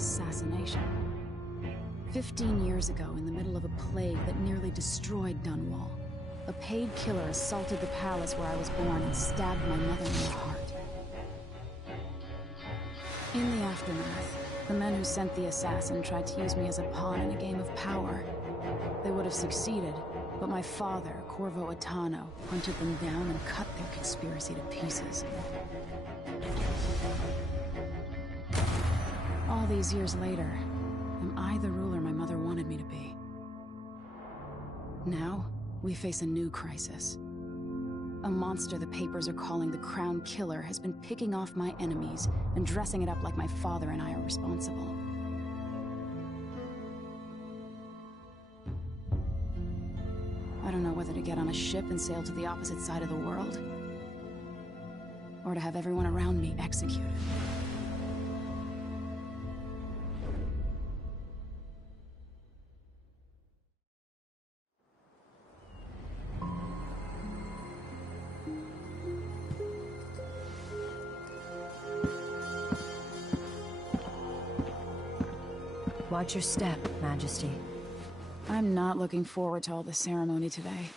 assassination. 15 years ago, in the middle of a plague that nearly destroyed Dunwall, a paid killer assaulted the palace where I was born and stabbed my mother in the heart. In the aftermath, the men who sent the assassin tried to use me as a pawn in a game of power. They would have succeeded, but my father, Corvo Attano, hunted them down and cut their conspiracy to pieces. All these years later, am I the ruler my mother wanted me to be? Now, we face a new crisis. A monster the papers are calling the Crown Killer has been picking off my enemies and dressing it up like my father and I are responsible. I don't know whether to get on a ship and sail to the opposite side of the world, or to have everyone around me executed. Watch your step, Majesty. I'm not looking forward to all the ceremony today.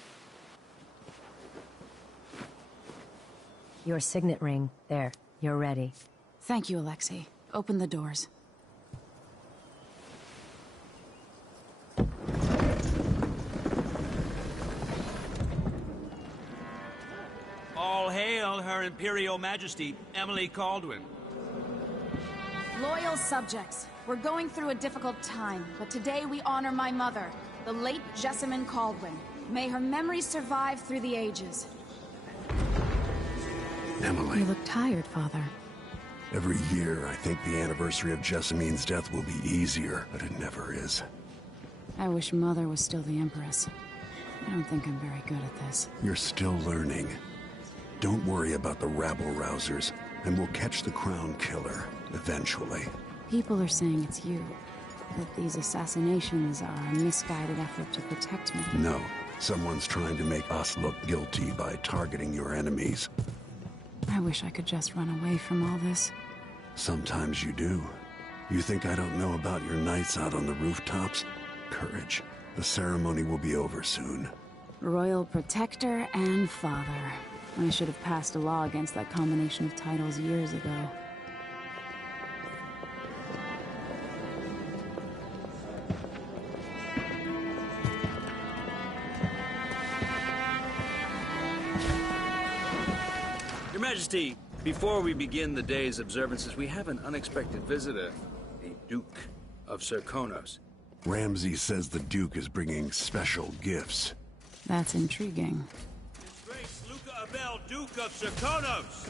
Your signet ring. There. You're ready. Thank you, Alexei. Open the doors. All hail Her Imperial Majesty, Emily Caldwin. Loyal subjects, we're going through a difficult time, but today we honor my mother, the late Jessamine Caldwin. May her memory survive through the ages. Emily. You look tired, Father. Every year, I think the anniversary of Jessamine's death will be easier, but it never is. I wish Mother was still the Empress. I don't think I'm very good at this. You're still learning. Don't worry about the rabble-rousers, and we'll catch the Crown Killer, eventually. People are saying it's you. That these assassinations are a misguided effort to protect me. No. Someone's trying to make us look guilty by targeting your enemies. I wish I could just run away from all this. Sometimes you do. You think I don't know about your nights out on the rooftops? Courage. The ceremony will be over soon. Royal Protector and Father. I should have passed a law against that combination of titles years ago. Your Majesty, before we begin the day's observances, we have an unexpected visitor, the Duke of Serkonos. Ramsay says the Duke is bringing special gifts. That's intriguing. His Grace Luca Abel, Duke of Serkonos!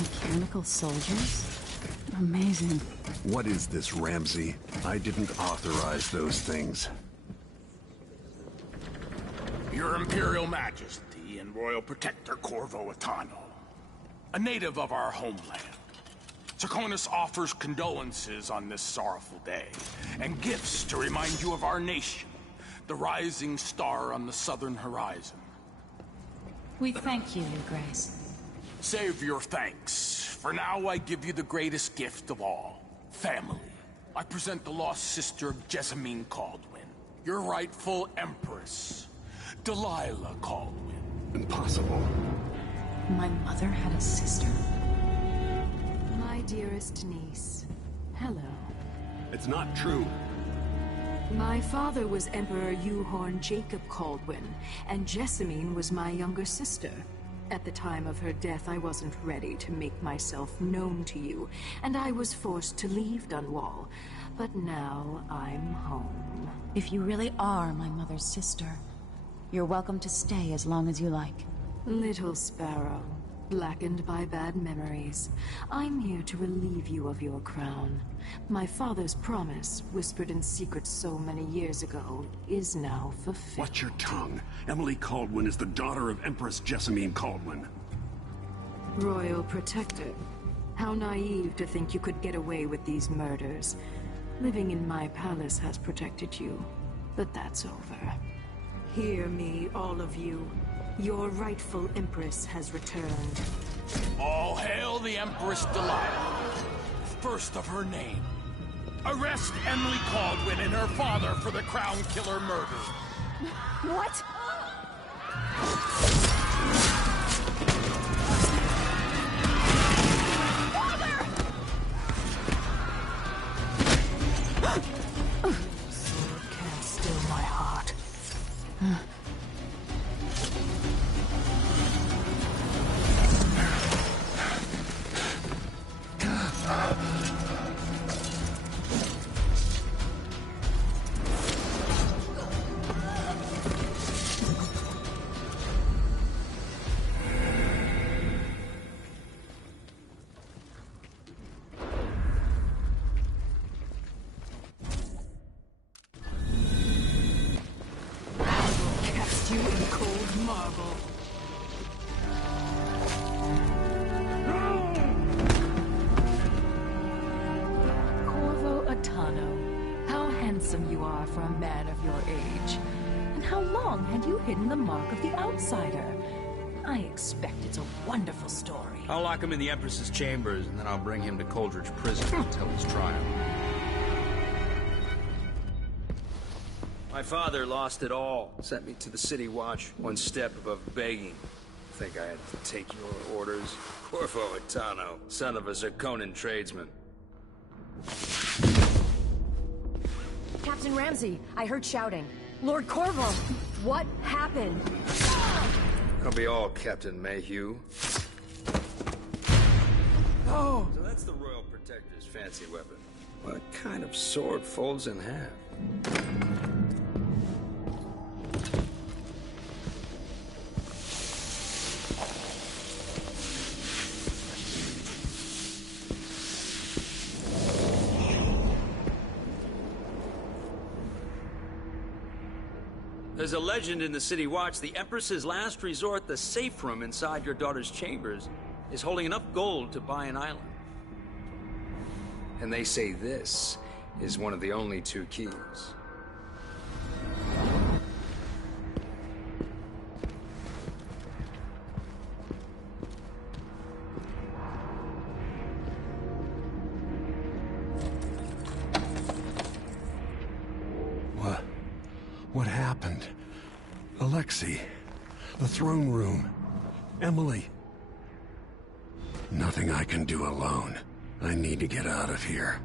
Mechanical soldiers? Amazing. What is this, Ramsay? I didn't authorize those things. Your Imperial Majesty and Royal Protector Corvo Attano, a native of our homeland. Serkonos offers condolences on this sorrowful day, and gifts to remind you of our nation, the rising star on the southern horizon. We thank you, Your Grace. Save your thanks. For now, I give you the greatest gift of all, family. I present the lost sister of Jessamine Caldwin, your rightful Empress, Delilah Caldwin. Impossible. My mother had a sister? My dearest niece, hello. It's not true. My father was Emperor Euhorn Jacob Caldwin, and Jessamine was my younger sister. At the time of her death, I wasn't ready to make myself known to you, and I was forced to leave Dunwall. But now I'm home. If you really are my mother's sister, you're welcome to stay as long as you like. Little sparrow, blackened by bad memories, I'm here to relieve you of your crown. My father's promise, whispered in secret so many years ago, is now fulfilled. Watch your tongue. Emily Caldwin is the daughter of Empress Jessamine Caldwin. Royal Protector, how naive to think you could get away with these murders. Living in my palace has protected you, but that's over. Hear me, all of you. Your rightful Empress has returned. All hail the Empress Delilah, first of her name. Arrest Emily Caldwin and her father for the Crown Killer murder. What? Sword can't still my heart. Cast you in cold marble. Corvo Atano, how handsome you are for a man of your age. And how long had you hidden the mark of the outsider? I expect it's a wonderful story. I'll lock him in the Empress's chambers, and then I'll bring him to Coldridge Prison until his trial. My father lost it all. Sent me to the City Watch, one step above begging. Think I had to take your orders? Corvo Atano, son of a Zirconan tradesman. Captain Ramsey, I heard shouting. Lord Corvo, what happened? I'll be all, Captain Mayhew. Oh! So that's the Royal Protector's fancy weapon. What kind of sword folds in half? There's a legend in the City Watch, the Empress's last resort, the safe room inside your daughter's chambers, is holding enough gold to buy an island. And they say this is one of the only 2 keys. What happened? Alexei, the throne room, Emily. Nothing I can do alone. I need to get out of here.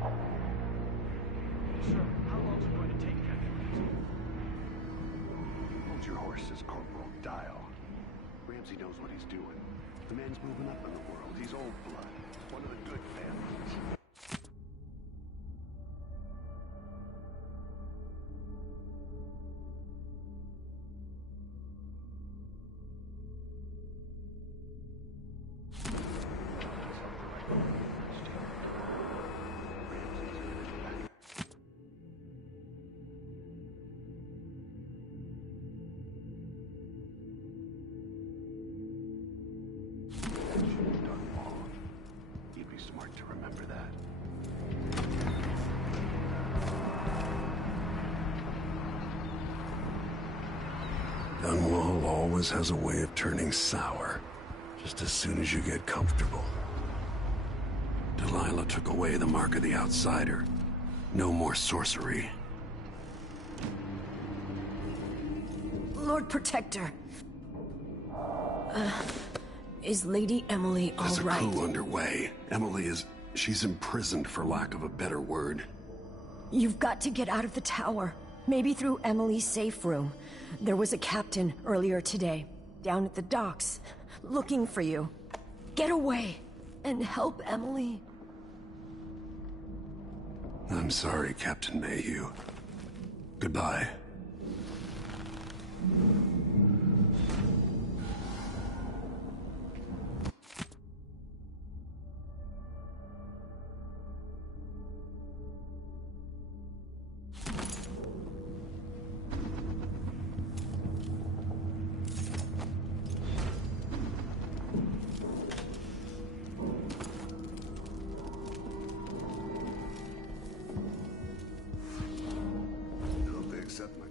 Sir, how long is it going to take, Captain? Hold your horses, Corporal. Dial. Ramsey knows what he's doing. The man's moving up in the world. He's old blood. One of the good families. You'd be smart to remember that. Dunwall always has a way of turning sour, just as soon as you get comfortable. Delilah took away the mark of the outsider. No more sorcery. Lord Protector. Is Lady Emily all There's a right? coup underway. She's imprisoned for lack of a better word. You've got to get out of the tower. Maybe through Emily's safe room. There was a captain earlier today, down at the docks, looking for you. Get away and help Emily. I'm sorry, Captain Mayhew. Goodbye.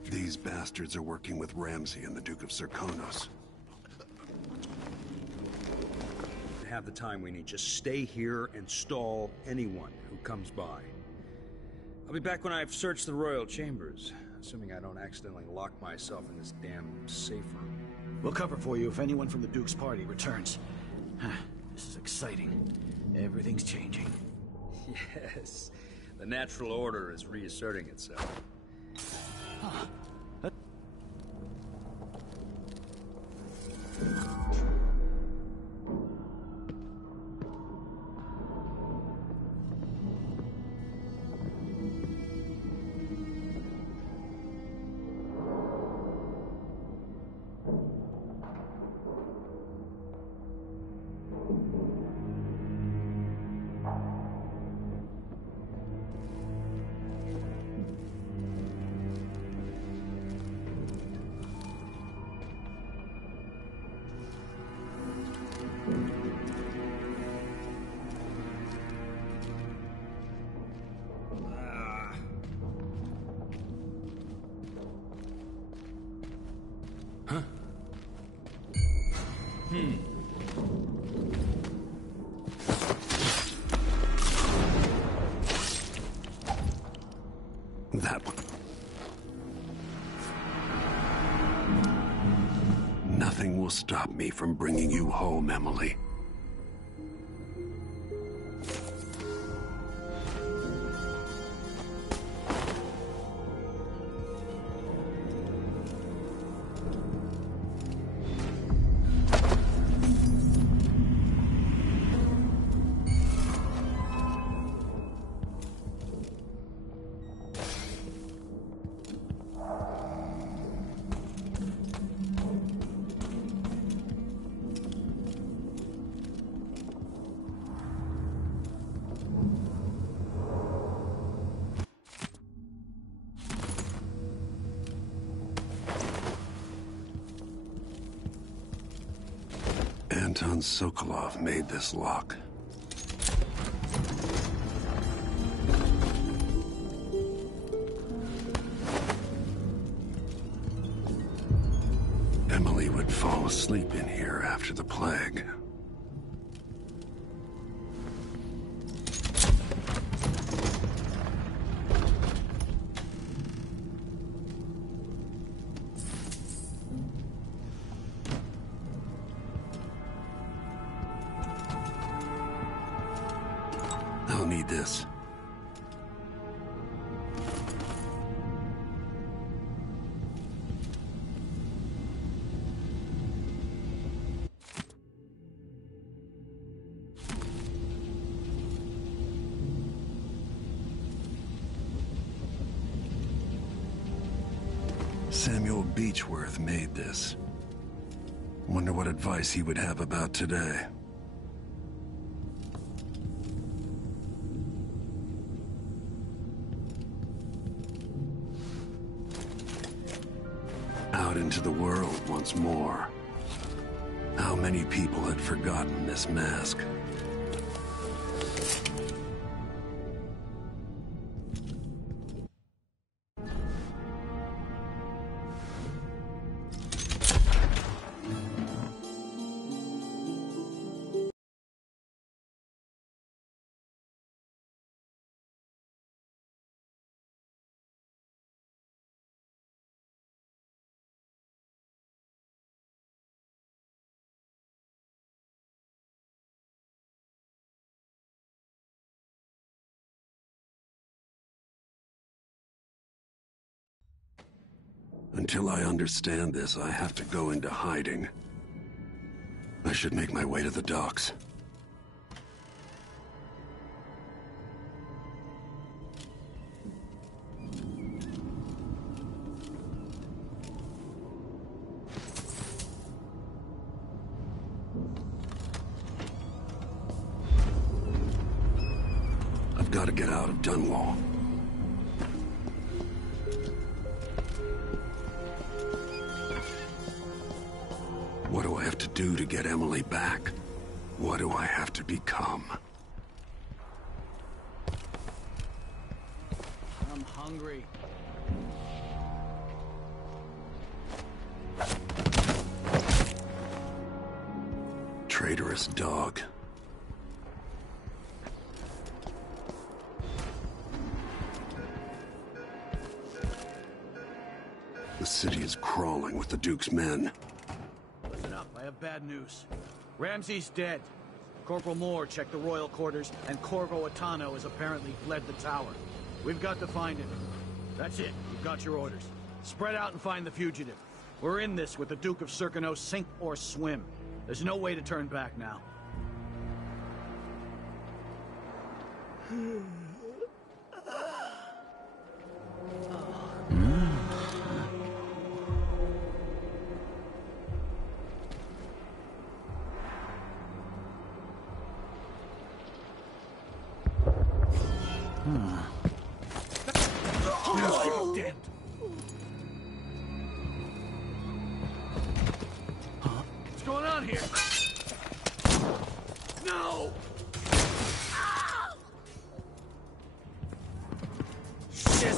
These bastards are working with Ramsey and the Duke of Zirconos. the time we need. Just stay here and stall anyone who comes by. I'll be back when I've searched the royal chambers, assuming I don't accidentally lock myself in this damn safe room. We'll cover for you if anyone from the Duke's party returns. This is exciting. Everything's changing. Yes, the natural order is reasserting itself. That one. Nothing will stop me from bringing you home, Emily. Anton Sokolov made this lock. Emily would fall asleep in here after the plague. I'll need this. Samuel Beechworth made this. Wonder what advice he would have about today. Out into the world once more. How many people had forgotten this mask? Until I understand this, I have to go into hiding. I should make my way to the docks. I've got to get out of Dunwall. What do I have to do to get Emily back? What do I have to become? I'm hungry. Traitorous dog. city is crawling with the Duke's men. Listen up, I have bad news. Ramsey's dead. Corporal Moore checked the royal quarters, and Corvo Attano has apparently fled the tower. We've got to find him. That's it. You've got your orders. Spread out and find the fugitive. We're in this with the Duke of Circano, sink or swim. There's no way to turn back now. What's going on here? No! Shit!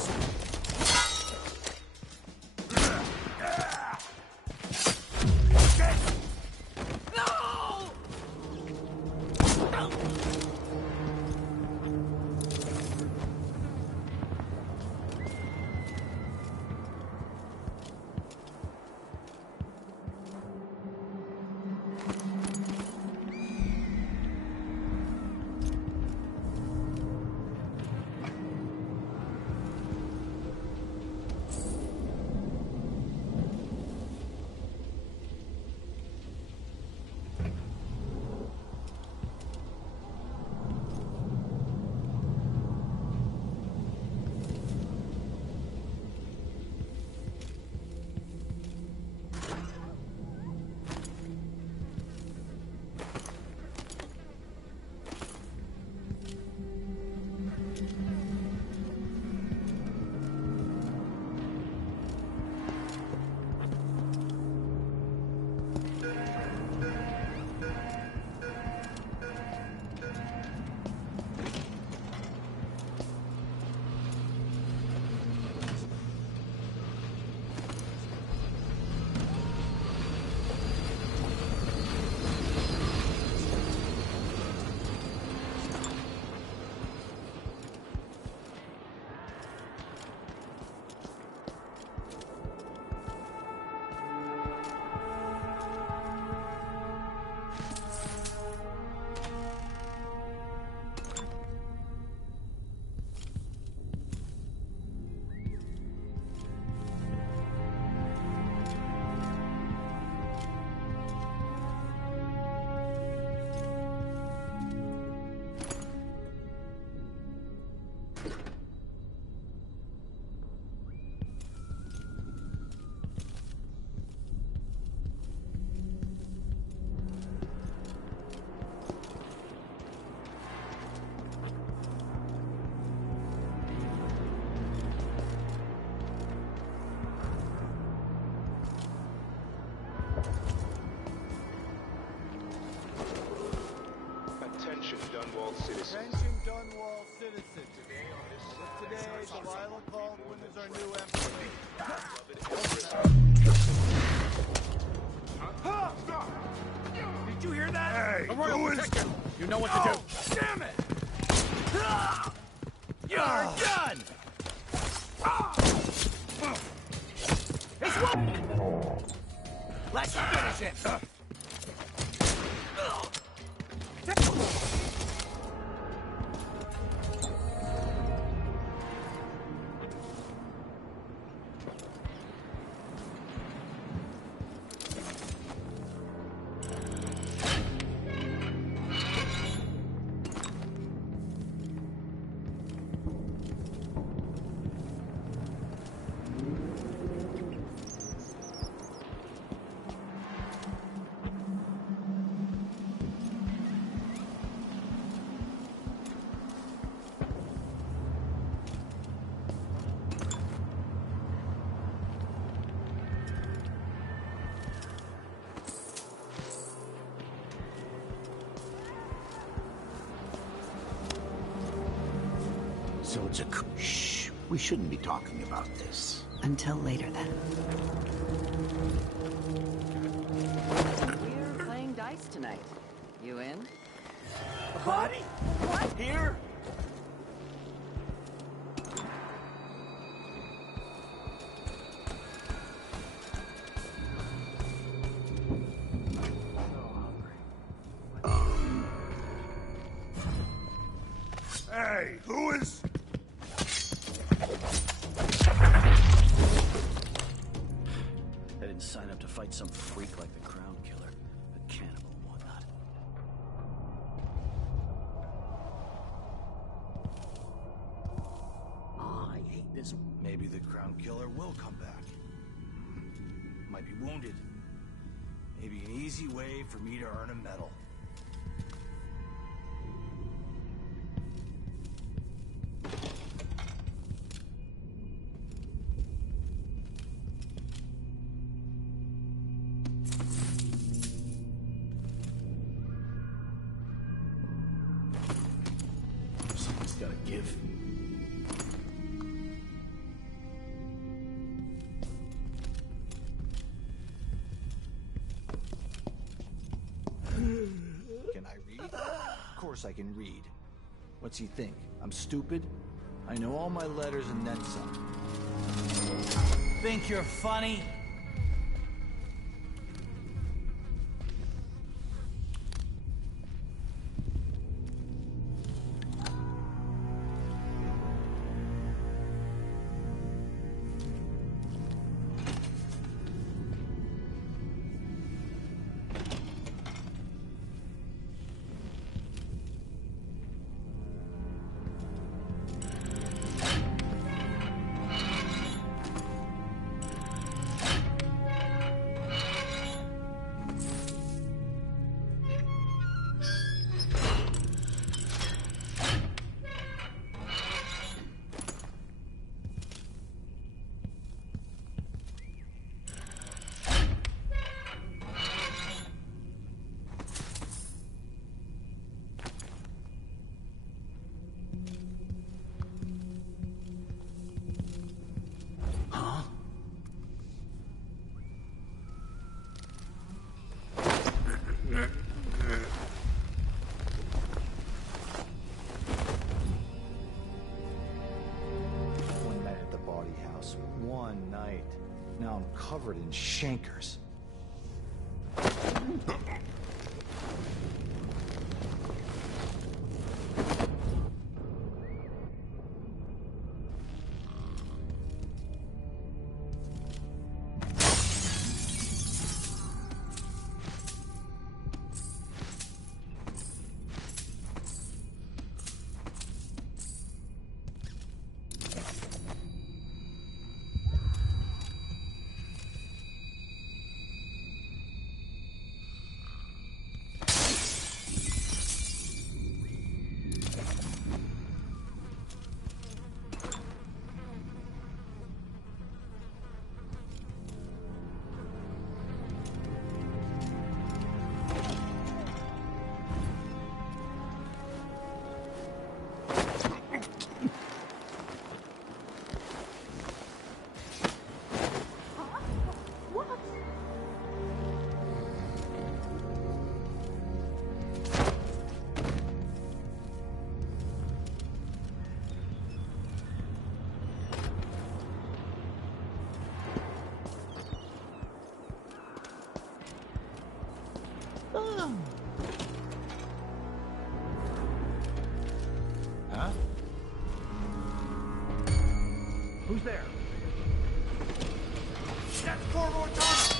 Attention, Dunwall citizens. Attention, Dunwall citizens. Today, Delilah Caldwin is our new emperor. Did you hear that? Hey, A royal who is- protector! You know what to do. Damn it! You're done! It's one! Let's finish it! So it's a shh. We shouldn't be talking about this. Until later, then. We're playing dice tonight. You in? A body? What? Here? Hey, who is... I didn't sign up to fight some freak like the Crown Killer, a cannibal and whatnot. I hate this. Maybe the Crown Killer will come back. Might be wounded. Maybe an easy way for me to earn a medal. Something's gotta give. Can I read? Of course I can read. What's he think? I'm stupid? I know all my letters and then some. Think you're funny? One night at the body house. One night. Now I'm covered in chancres. Huh? Who's there? That's Corvo O'Donnell!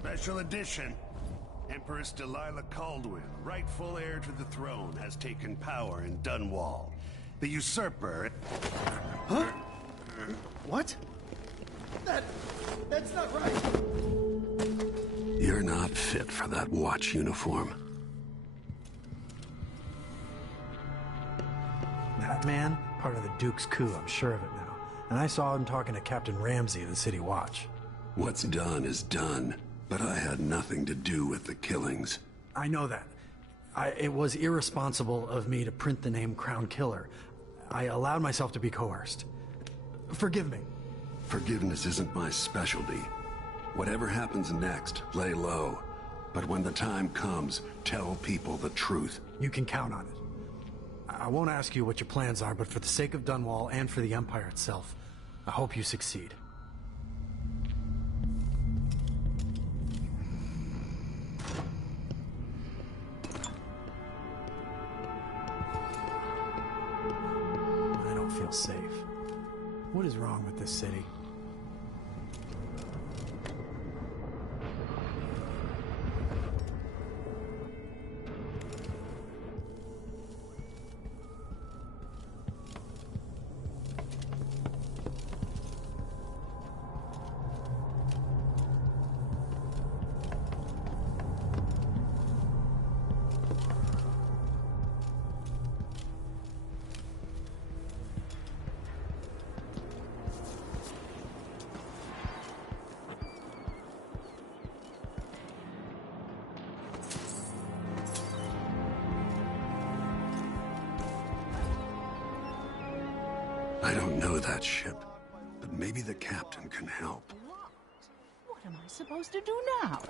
Special edition. Empress Delilah Caldwin, rightful heir to the throne, has taken power in Dunwall. The usurper... Huh? What? That's not right. You're not fit for that watch uniform. That man? Part of the Duke's coup, I'm sure of it now. And I saw him talking to Captain Ramsey of the City Watch. What's done is done, but I had nothing to do with the killings. I know that. It was irresponsible of me to print the name Crown Killer. I allowed myself to be coerced. Forgive me. Forgiveness isn't my specialty. Whatever happens next, lay low. But when the time comes, tell people the truth. You can count on it. I won't ask you what your plans are, but for the sake of Dunwall and for the Empire itself, I hope you succeed. I don't feel safe. What is wrong with this city? I don't know that ship, but maybe the captain can help. What am I supposed to do now?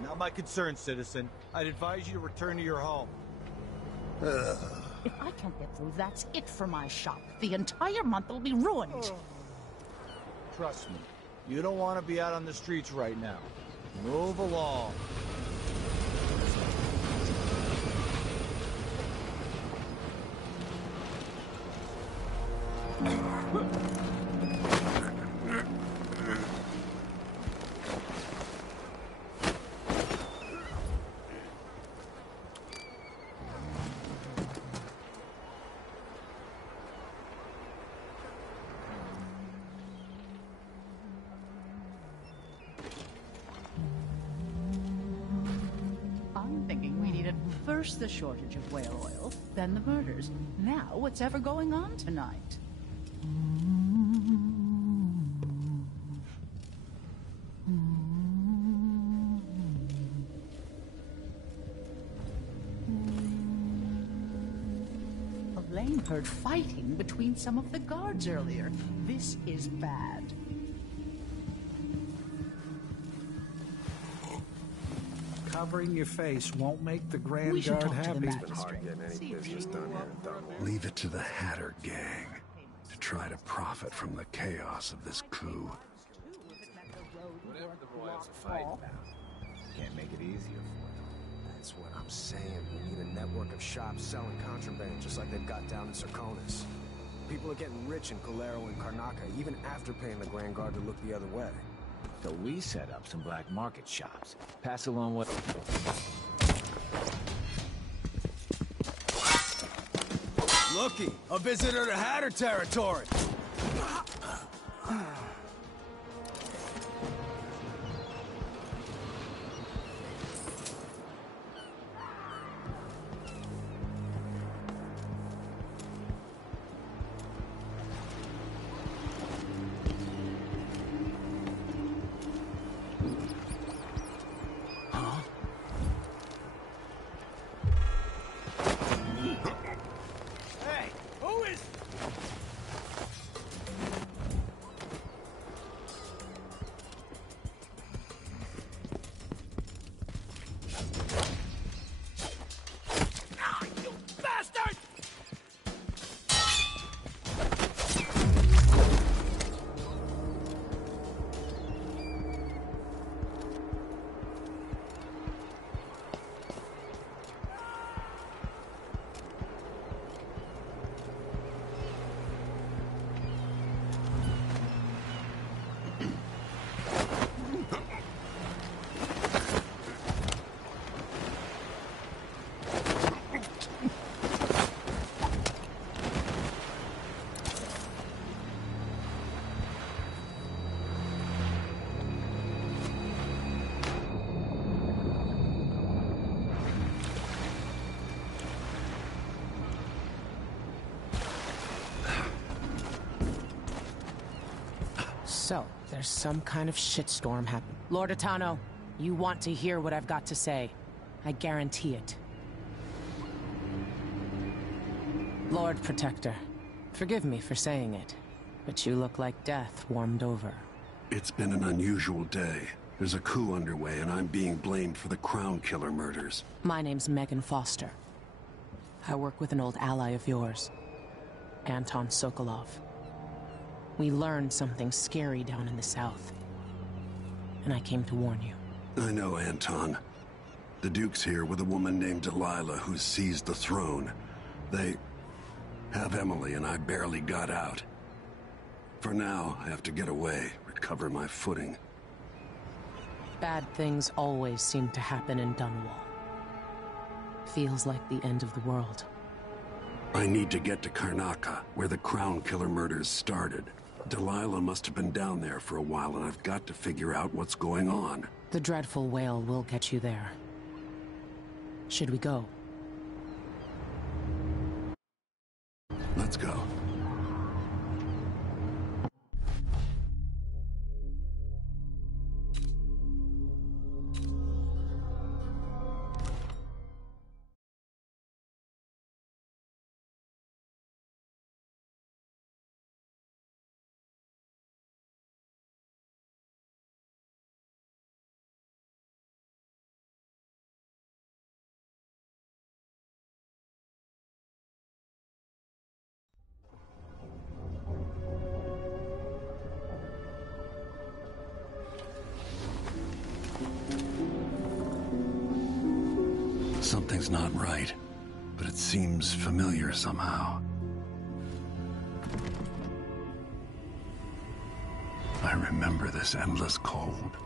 Not my concern, citizen. I'd advise you to return to your home. If I can't get through, that's it for my shop. The entire month will be ruined. Trust me, you don't want to be out on the streets right now. Move along. I'm thinking we needed first the shortage of whale oil, then the murders. Now what's ever going on tonight? Elaine heard fighting between some of the guards earlier. This is bad. Covering your face won't make the Grand We should Guard talk to the happy. magistrate. Hard getting any business done here in Dunwall. Leave it to the Hatter gang to try to profit from the chaos of this coup. Whatever the royals are fighting about, can't make it easier for them. That's what I'm saying. We need a network of shops selling contraband, just like they've got down in Serconis. People are getting rich in Colero and Karnaca, even after paying the Grand Guard to look the other way. So we set up some black market shops. Pass along what... Looky, a visitor to Hatter territory. There's some kind of shitstorm happening. Lord Atano, you want to hear what I've got to say. I guarantee it. Lord Protector, forgive me for saying it, but you look like death warmed over. It's been an unusual day. There's a coup underway, and I'm being blamed for the Crown Killer murders. My name's Megan Foster. I work with an old ally of yours, Anton Sokolov. We learned something scary down in the south, and I came to warn you. I know, Anton. The Duke's here with a woman named Delilah who's seized the throne. They have Emily, and I barely got out. For now, I have to get away, recover my footing. Bad things always seem to happen in Dunwall. Feels like the end of the world. I need to get to Karnaca, where the Crown Killer murders started. Delilah must have been down there for a while, and I've got to figure out what's going on. The dreadful whale will get you there. Should we go? Let's go. Something's not right, but it seems familiar somehow. I remember this endless cold.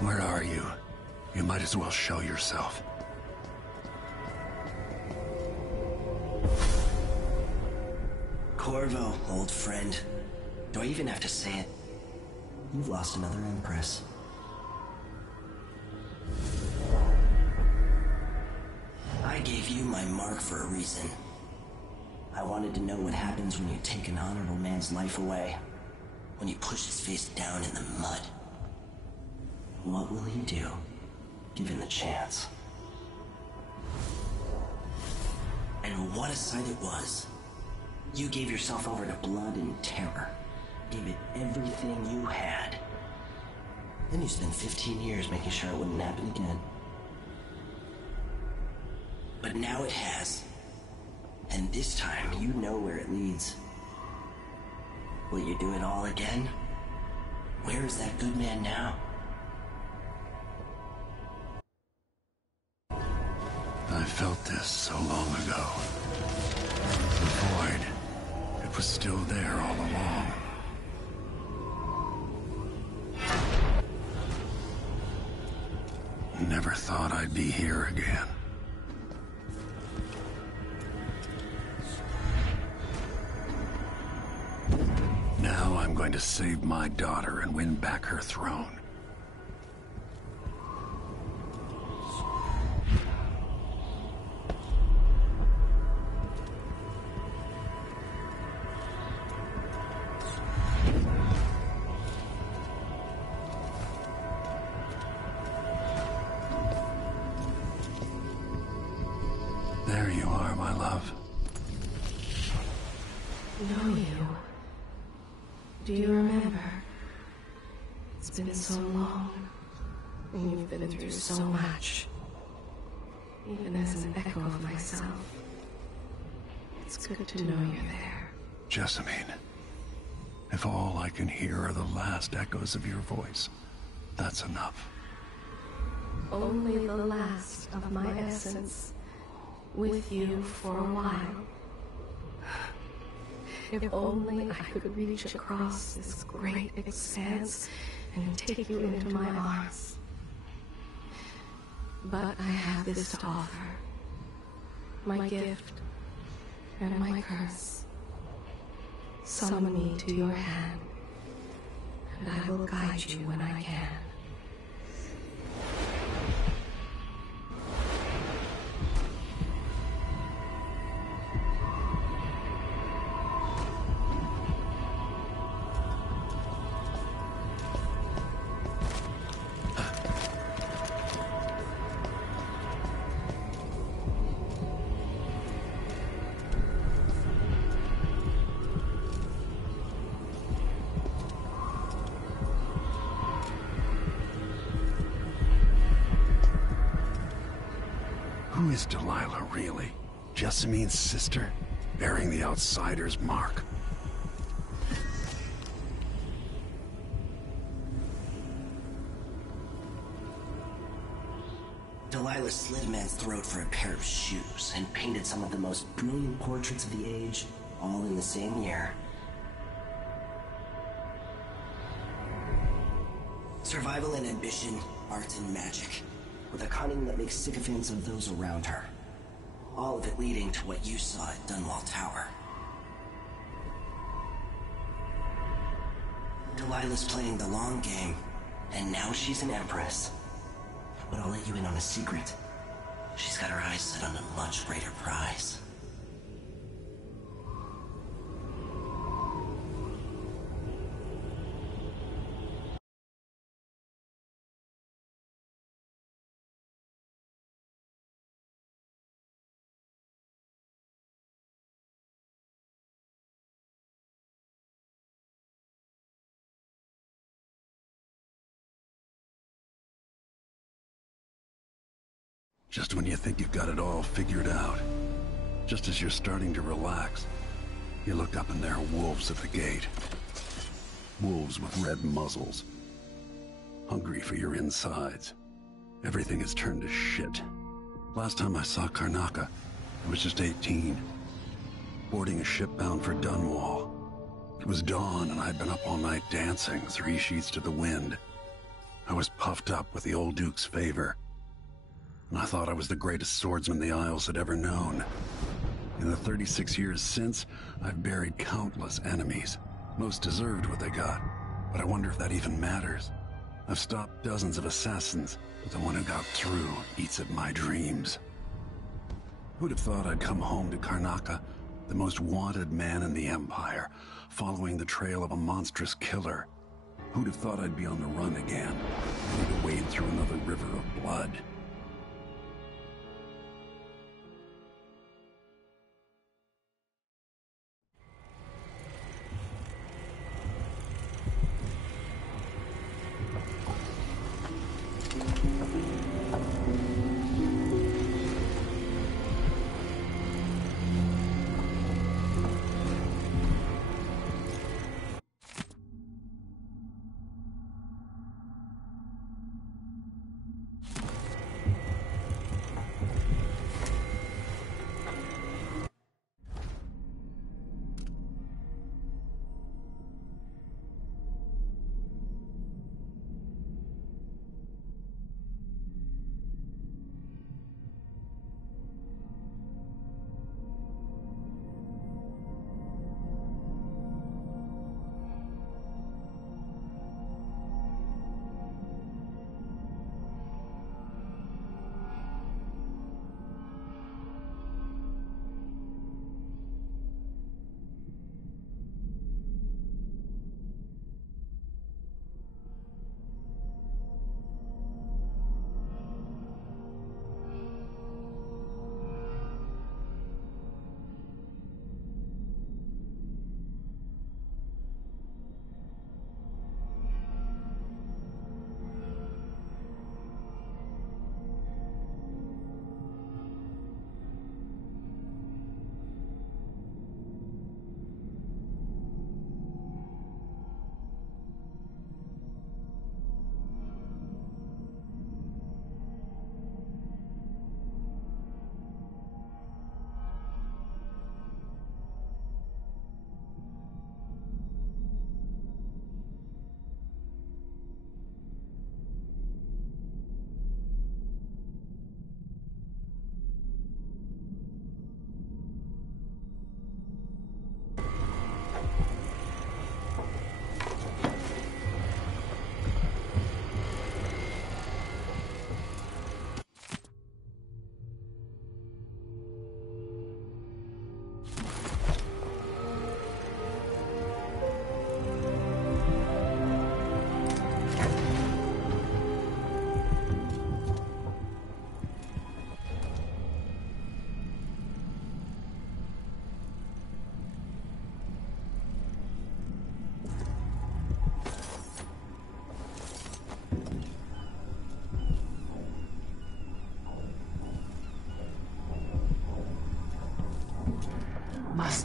Where are you? You might as well show yourself. Corvo, old friend. Do I even have to say it? You've lost another Empress. I gave you my mark for a reason. I wanted to know what happens when you take an honorable man's life away. When you push his face down in the mud. What will he do, given the chance? And what a sight it was. You gave yourself over to blood and terror. Gave it everything you had. Then you spent 15 years making sure it wouldn't happen again. But now it has. And this time, you know where it leads. Will you do it all again? Where is that good man now? I felt this so long ago. The void. It was still there all along. Never thought I'd be here again. Now I'm going to save my daughter and win back her throne. There you are, my love. Know you. Do you remember? It's been so long, and you've been through so much. Even as an echo of myself, it's good to know you're there. Jessamine, if all I can hear are the last echoes of your voice, that's enough. Only the last of my essence, with you for a while. If only I could reach across this great expanse and take you into my arms. But I have this to offer. My gift and my curse. Summon me to your hand, and I will guide you when I can. is Delilah really? Jessamine's sister? Bearing the outsider's mark? Delilah slit a man's throat for a pair of shoes and painted some of the most brilliant portraits of the age, all in the same year. Survival and ambition, art and magic, with a cunning that makes sycophants of those around her. All of it leading to what you saw at Dunwall Tower. Delilah's playing the long game, and now she's an empress. But I'll let you in on a secret. She's got her eyes set on a much greater prize. Just when you think you've got it all figured out, just as you're starting to relax, you look up and there are wolves at the gate. Wolves with red muzzles. Hungry for your insides. Everything has turned to shit. Last time I saw Karnaca, I was just 18. Boarding a ship bound for Dunwall. It was dawn and I'd been up all night dancing, 3 sheets to the wind. I was puffed up with the old Duke's favor. And I thought I was the greatest swordsman the Isles had ever known. In the 36 years since, I've buried countless enemies. Most deserved what they got, but I wonder if that even matters. I've stopped dozens of assassins, but the one who got through eats at my dreams. Who'd have thought I'd come home to Karnaca, the most wanted man in the Empire, following the trail of a monstrous killer? Who'd have thought I'd be on the run again, ready to wade through another river of blood?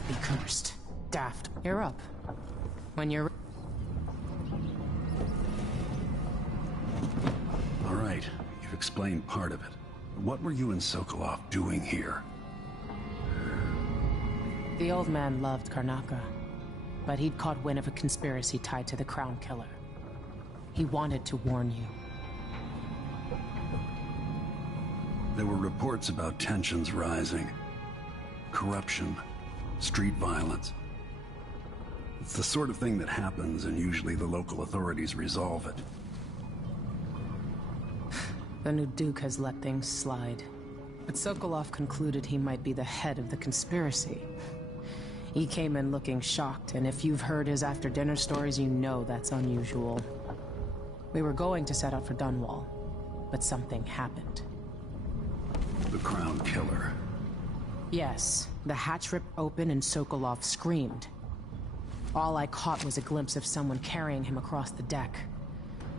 be cursed. Daft. You're up. When you're... All right, you've explained part of it. What were you and Sokolov doing here? The old man loved Karnaka, but he'd caught wind of a conspiracy tied to the Crown Killer. He wanted to warn you. There were reports about tensions rising. Corruption, street violence. It's the sort of thing that happens, and usually the local authorities resolve it. The new Duke has let things slide. But Sokolov concluded he might be the head of the conspiracy. He came in looking shocked, and if you've heard his after-dinner stories, you know that's unusual. We were going to set out for Dunwall, but something happened. The Crown Killer. Yes, the hatch ripped open and Sokolov screamed. All I caught was a glimpse of someone carrying him across the deck.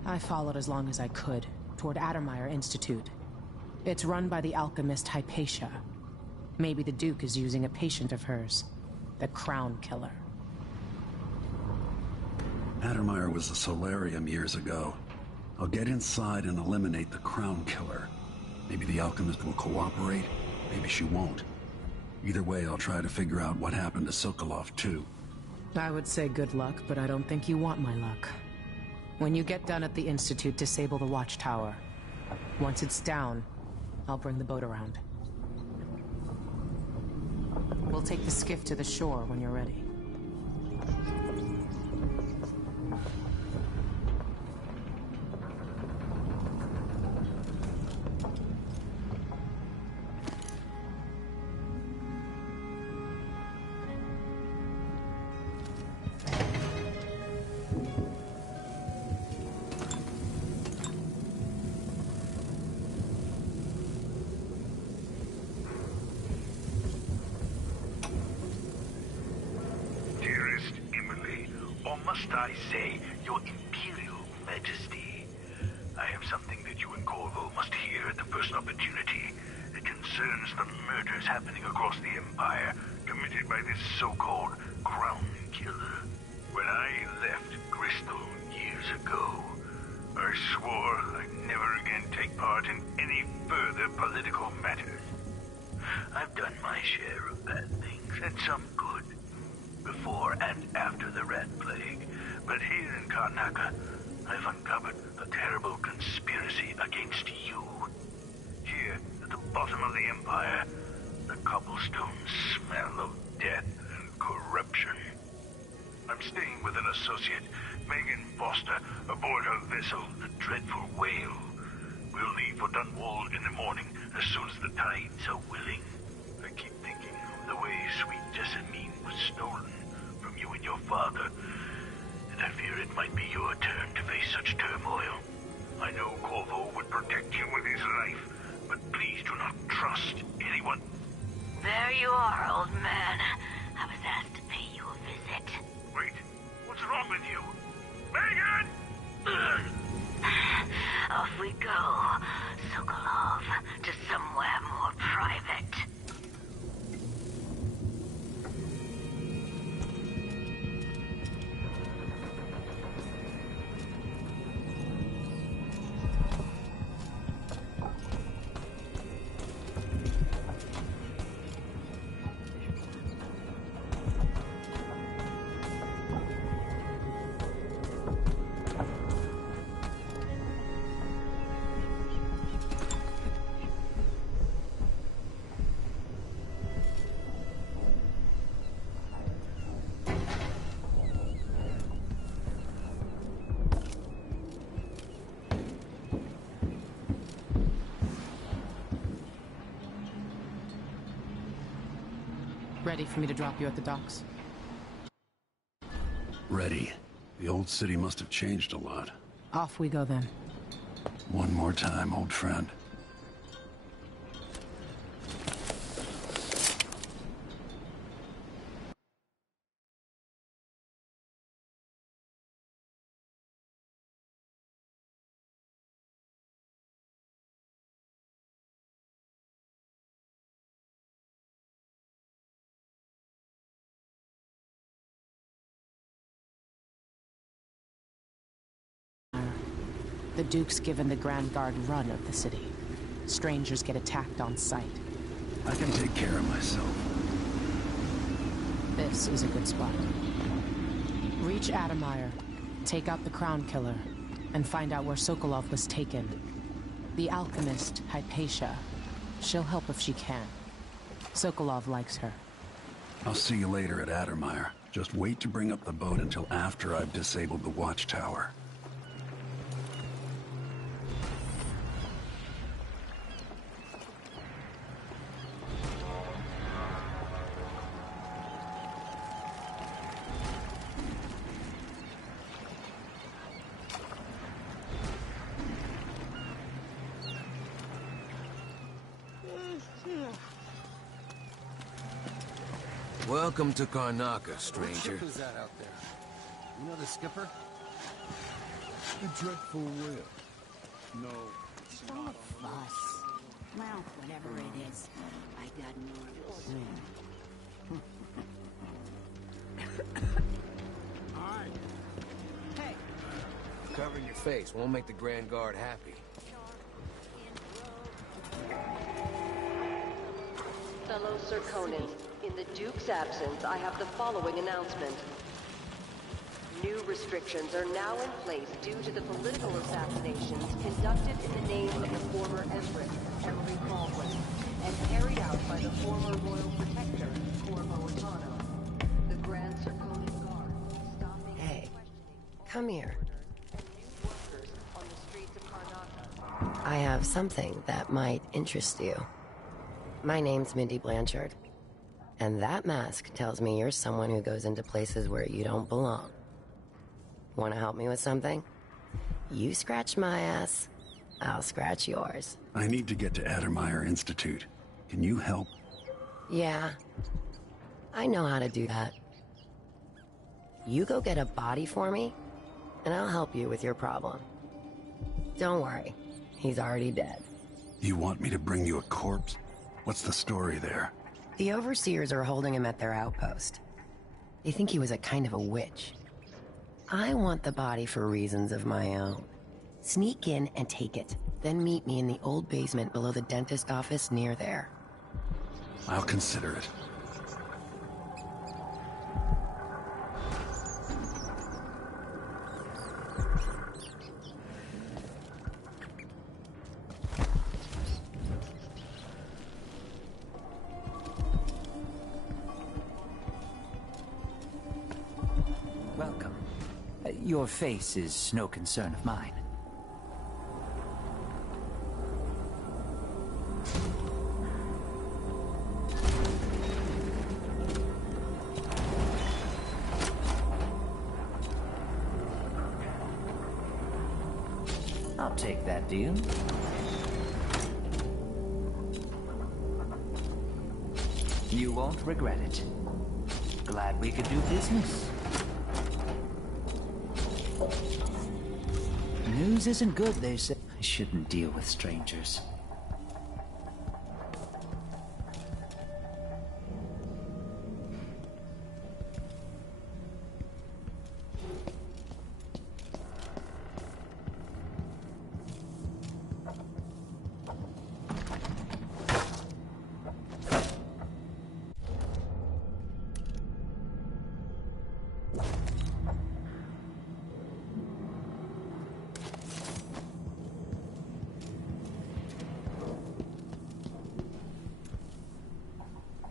I followed as long as I could, toward Addermeyer Institute. It's run by the alchemist Hypatia. Maybe the Duke is using a patient of hers, the Crown Killer. Addermeyer was a solarium years ago. I'll get inside and eliminate the Crown Killer. Maybe the alchemist will cooperate, maybe she won't. Either way, I'll try to figure out what happened to Sokolov, too. I would say good luck, but I don't think you want my luck. When you get done at the Institute, disable the watchtower. Once it's down, I'll bring the boat around. We'll take the skiff to the shore when you're ready. Must I say, Your Imperial Majesty? I have something that you and Corvo must hear at the first opportunity. It concerns the murders happening across the Empire, committed by this so-called Crown Killer. When I left Crystal years ago, I swore I'd never again take part in any further political matters. I've done my share of bad things, and some good, before and after the Rat Plague. But here in Karnaka, I've uncovered a terrible conspiracy against you. Here, at the bottom of the Empire, the cobblestones smell of death and corruption. I'm staying with an associate, Megan Foster, aboard her vessel, the Dreadful Whale. We'll leave for Dunwall in the morning, as soon as the tides are willing. I keep thinking of the way sweet Jessamine was stolen from you and your father, and I fear it might be your turn to face such turmoil. I know Corvo would protect you with his life, but please do not trust anyone. There you are, old man. I was asked to pay you a visit. Wait, what's wrong with you? Megan! Off we go, Sokolov, to somewhere more private. Ready for me to drop you at the docks? Ready. The old city must have changed a lot. Off we go then. One more time, old friend. The Duke's given the Grand Guard run of the city. Strangers get attacked on sight. I can take care of myself. This is a good spot. Reach Adamire, take out the Crown Killer, and find out where Sokolov was taken. The alchemist, Hypatia. She'll help if she can. Sokolov likes her. I'll see you later at Adamire. Just wait to bring up the boat until after I've disabled the watchtower. Welcome to Karnaca, stranger. What ship is that out there? You know the skipper? The dreadful whale. No. Don't fuss. Well, whatever it is, I got no Alright. Hey. Covering your face won't make the Grand Guard happy. Fellow Serkonans, in the Duke's absence, I have the following announcement. New restrictions are now in place due to the political assassinations conducted in the name of the former Empress, Emily Baldwin, and carried out by the former Royal Protector, Corvo Attano. The Grand Serkonan Guard stopping Hey, come here. on the streets of Karnaca. I have something that might interest you. My name's Mindy Blanchard, and that mask tells me you're someone who goes into places where you don't belong. Want to help me with something? You scratch my ass, I'll scratch yours. I need to get to Adamire Institute. Can you help? Yeah, I know how to do that. You go get a body for me, and I'll help you with your problem. Don't worry, he's already dead. You want me to bring you a corpse? What's the story there? The overseers are holding him at their outpost. They think he was a kind of a witch. I want the body for reasons of my own. Sneak in and take it, then meet me in the old basement below the dentist office near there. I'll consider it. Welcome. Your face is no concern of mine. I'll take that deal. You won't regret it. Glad we could do business. News isn't good, they say. I shouldn't deal with strangers.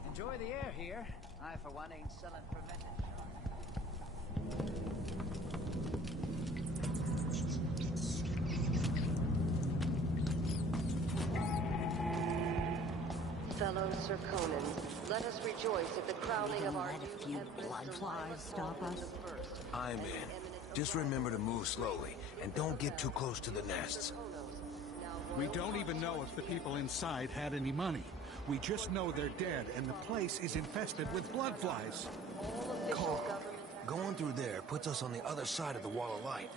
Enjoy the air here. I, for one, ain't selling fermented. Fellow Serkonans, let us rejoice at the crowning of our new Empress stop us. I'm in. Just remember to move slowly, and don't get too close to the nests. We don't even know if the people inside had any money. We just know they're dead, and the place is infested with blood flies. Carl, going through there puts us on the other side of the wall of light.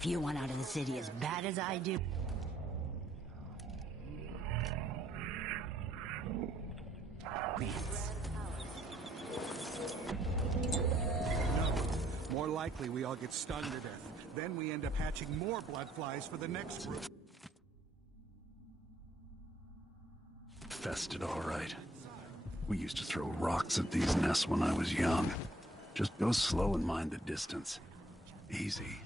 If you want out of the city as bad as I do... No. More likely we all get stung to death. Then we end up hatching more blood flies for the next group. Infested, all right. We used to throw rocks at these nests when I was young. Just go slow and mind the distance. Easy.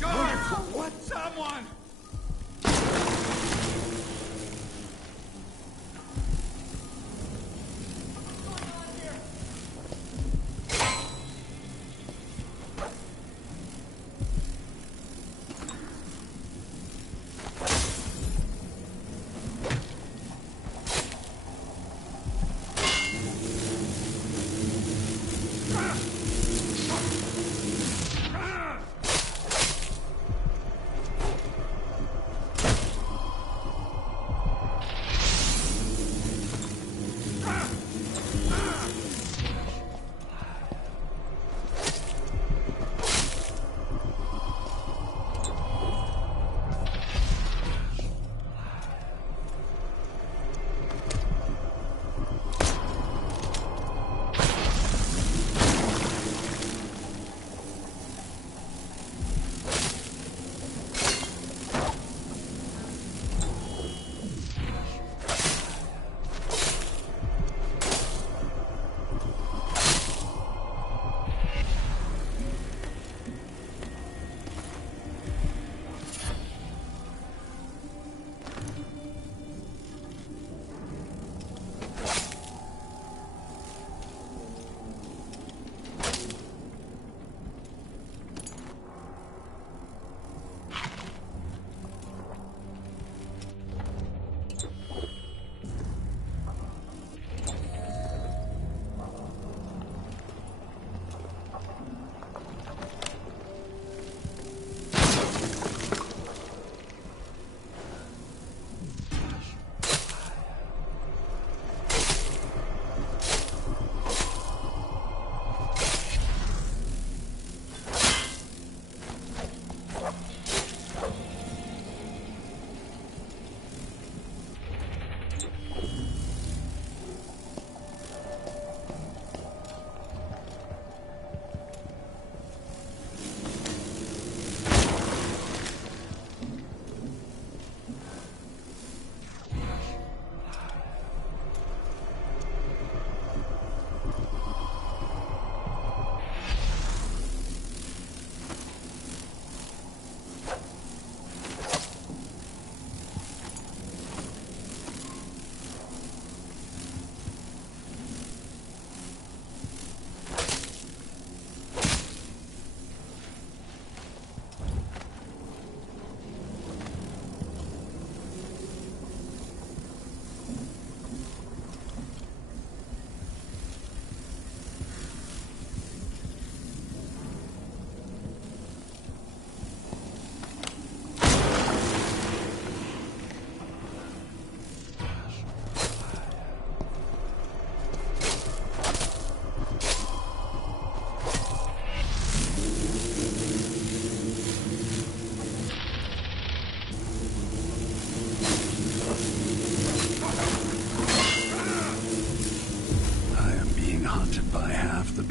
Guard! What? Someone!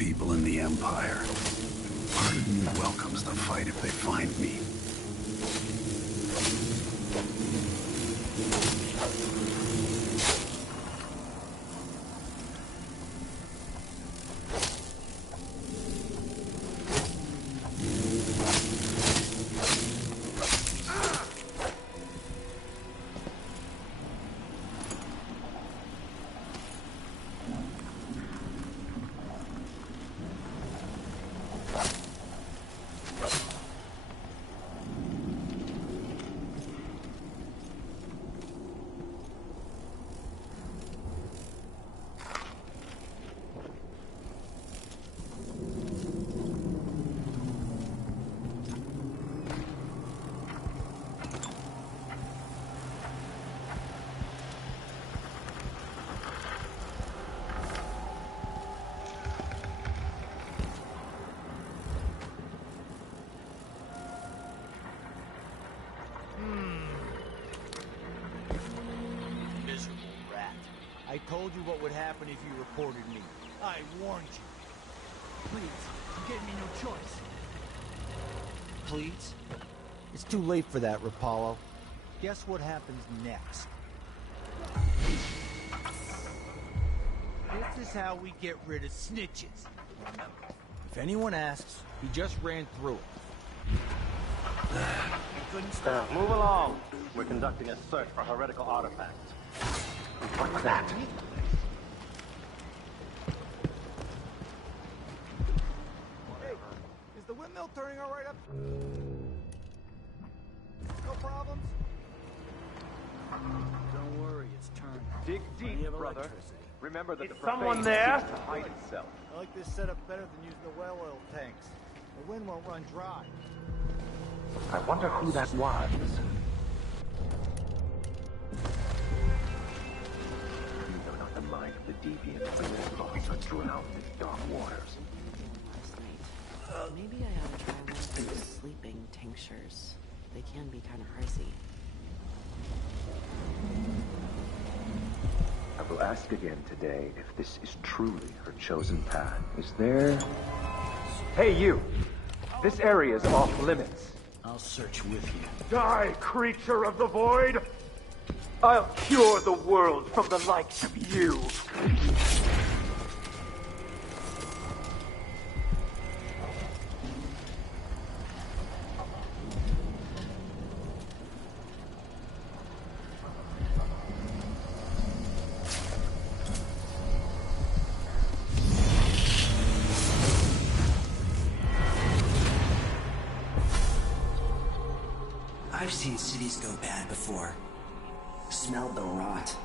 people in the Empire. Part of me welcomes the fight if they find me. I told you what would happen if you reported me. I warned you. Please, you gave me no choice. Please? It's too late for that, Rapallo. Guess what happens next? This is how we get rid of snitches. Remember, if anyone asks, he just ran through it. You couldn't stop. Move along. We're conducting a search for heretical artifacts. What's that? Hey, is the windmill turning all right up? No problems? Don't worry, it's turned. Dig Plenty deep, of brother. electricity. Remember that Is the someone profane there? seeks to hide itself. I like this setup better than using the well oil tanks. The wind won't run dry. I wonder who that was. You know not the mind of the deviant, but your thoughts are drowned in dark waters. Maybe I ought to try one of those sleeping tinctures. They can be kind of pricey. I will ask again today if this is truly her chosen path. Is there... Hey, you! This area is off limits. I'll search with you. Die, creature of the void! I'll cure the world from the likes of you! I've seen cities go bad before. Smelled the rot.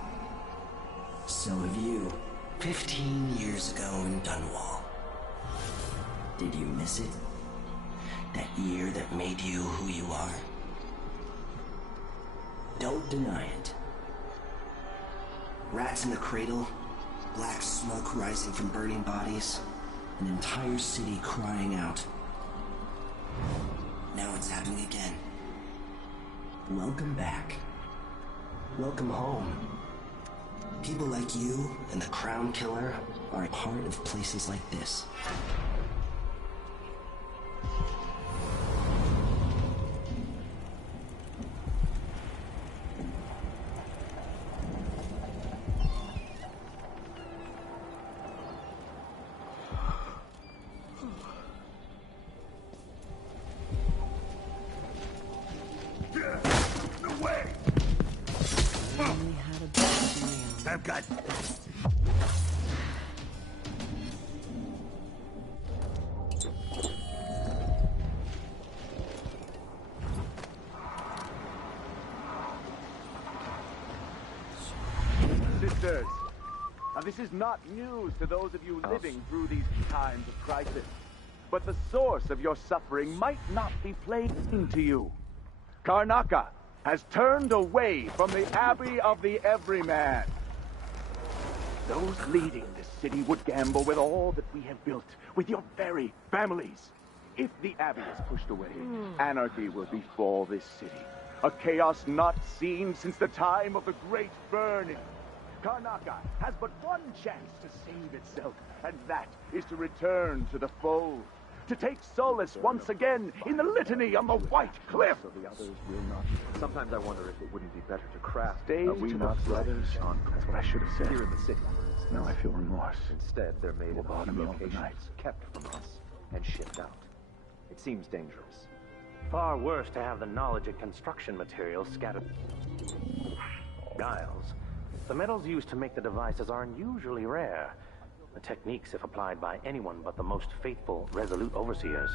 So have you. 15 years ago in Dunwall. Did you miss it? That year that made you who you are? Don't deny it. Rats in the cradle, black smoke rising from burning bodies, an entire city crying out. Now it's happening again. Welcome back. Welcome home. People like you and the Crown Killer are a part of places like this. I've got... Sisters, now this is not news to those of you living through these times of crisis. But the source of your suffering might not be plain to you. Karnaca has turned away from the Abbey of the Everyman. Those leading this city would gamble with all that we have built, with your very families. If the Abbey is pushed away, anarchy will befall this city. A chaos not seen since the time of the Great Burning. Karnaca has but one chance to save itself, and that is to return to the fold. To take solace once again in the litany on the White Cliff. So the others will not. Sometimes I wonder if it wouldn't be better to craft. Are we not brothers? That's what I should have said. Here in the city. Now I feel remorse. Instead, they're made in bottom of the locations, night. kept from us, and shipped out. It seems dangerous. Far worse to have the knowledge of construction materials scattered. Giles. The metals used to make the devices are unusually rare. The techniques, if applied by anyone but the most faithful, resolute overseers.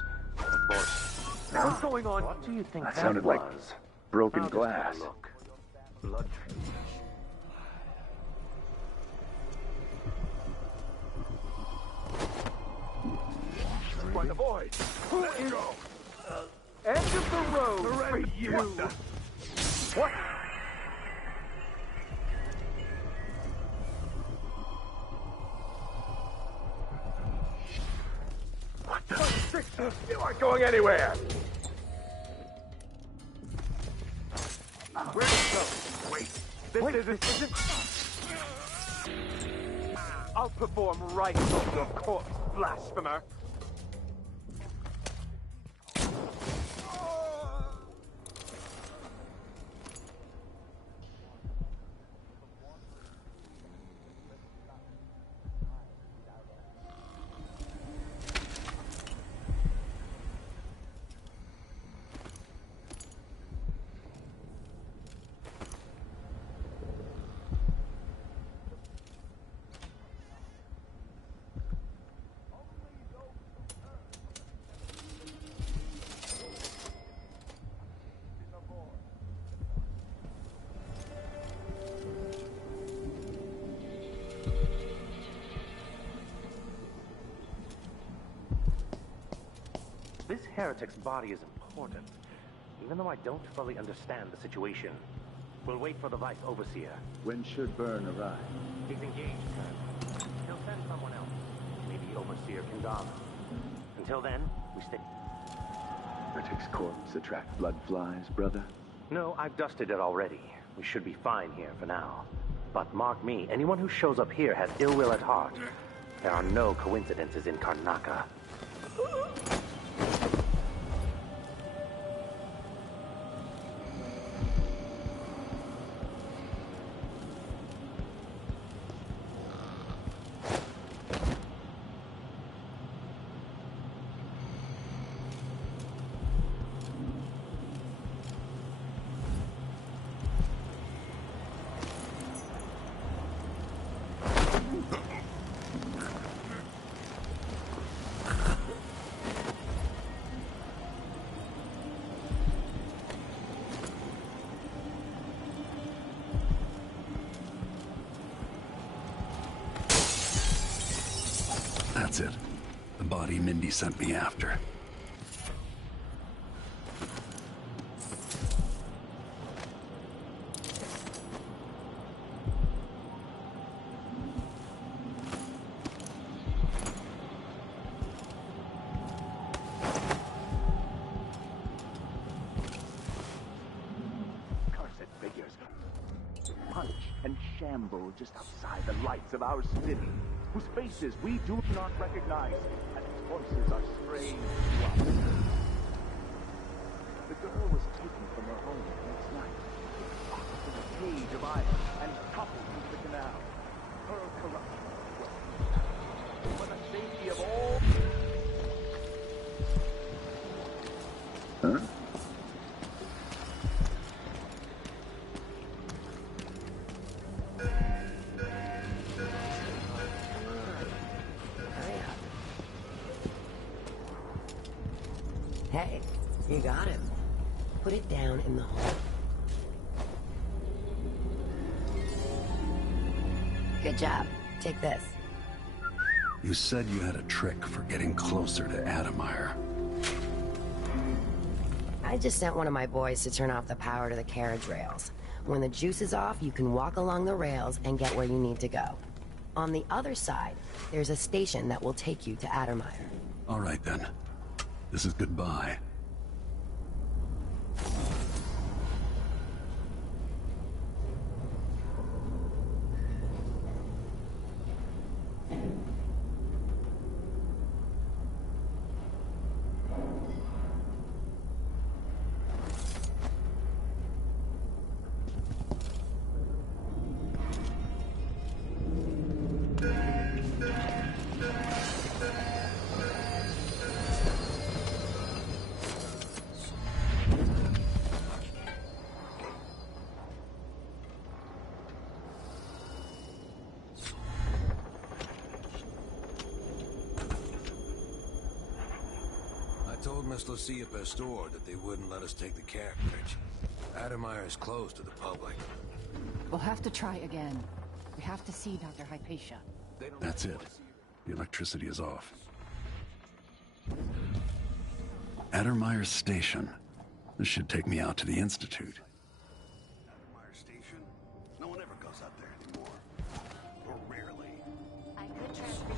What's going on? What do you think That that sounded was? like broken I'll just have a glass. look. Blood transfusion. By the void. Let's go. End of the road for you. What? What the? You aren't going anywhere. Where'd it go? Wait. This isn't... I'll perform rites on your corpse, blasphemer! This heretic's body is important, even though I don't fully understand the situation. We'll wait for the Vice Overseer. When should Byrne arrive? He's engaged, Colonel. He'll send someone else. Maybe Overseer Kendama. Until then, we stay... Heretic's corpse attract blood flies, brother? No, I've dusted it already. We should be fine here for now. But mark me, anyone who shows up here has ill will at heart. There are no coincidences in Karnaca. That's it. The body Mindy sent me after. Cursed figures punch and shamble just outside the lights of our city, whose faces we do not recognize, and whose voices are strange to us. The girl was taken from her home next night, locked in a cage of iron, and toppled into the canal. Her corruption was for the safety of all... Huh? Hey, you got him. Put it down in the hole. Good job. Take this. You said you had a trick for getting closer to Adamire. I just sent one of my boys to turn off the power to the carriage rails. When the juice is off, you can walk along the rails and get where you need to go. On the other side, there's a station that will take you to Adamire. All right, then. This is goodbye. I told Miss Lucia Pastor that they wouldn't let us take the carriage. Adamire is closed to the public. We'll have to try again. We have to see Dr. Hypatia. That's it. The electricity is off. Adamire Station. This should take me out to the Institute. Adamire Station? No one ever goes out there anymore. Or rarely. I could transfer you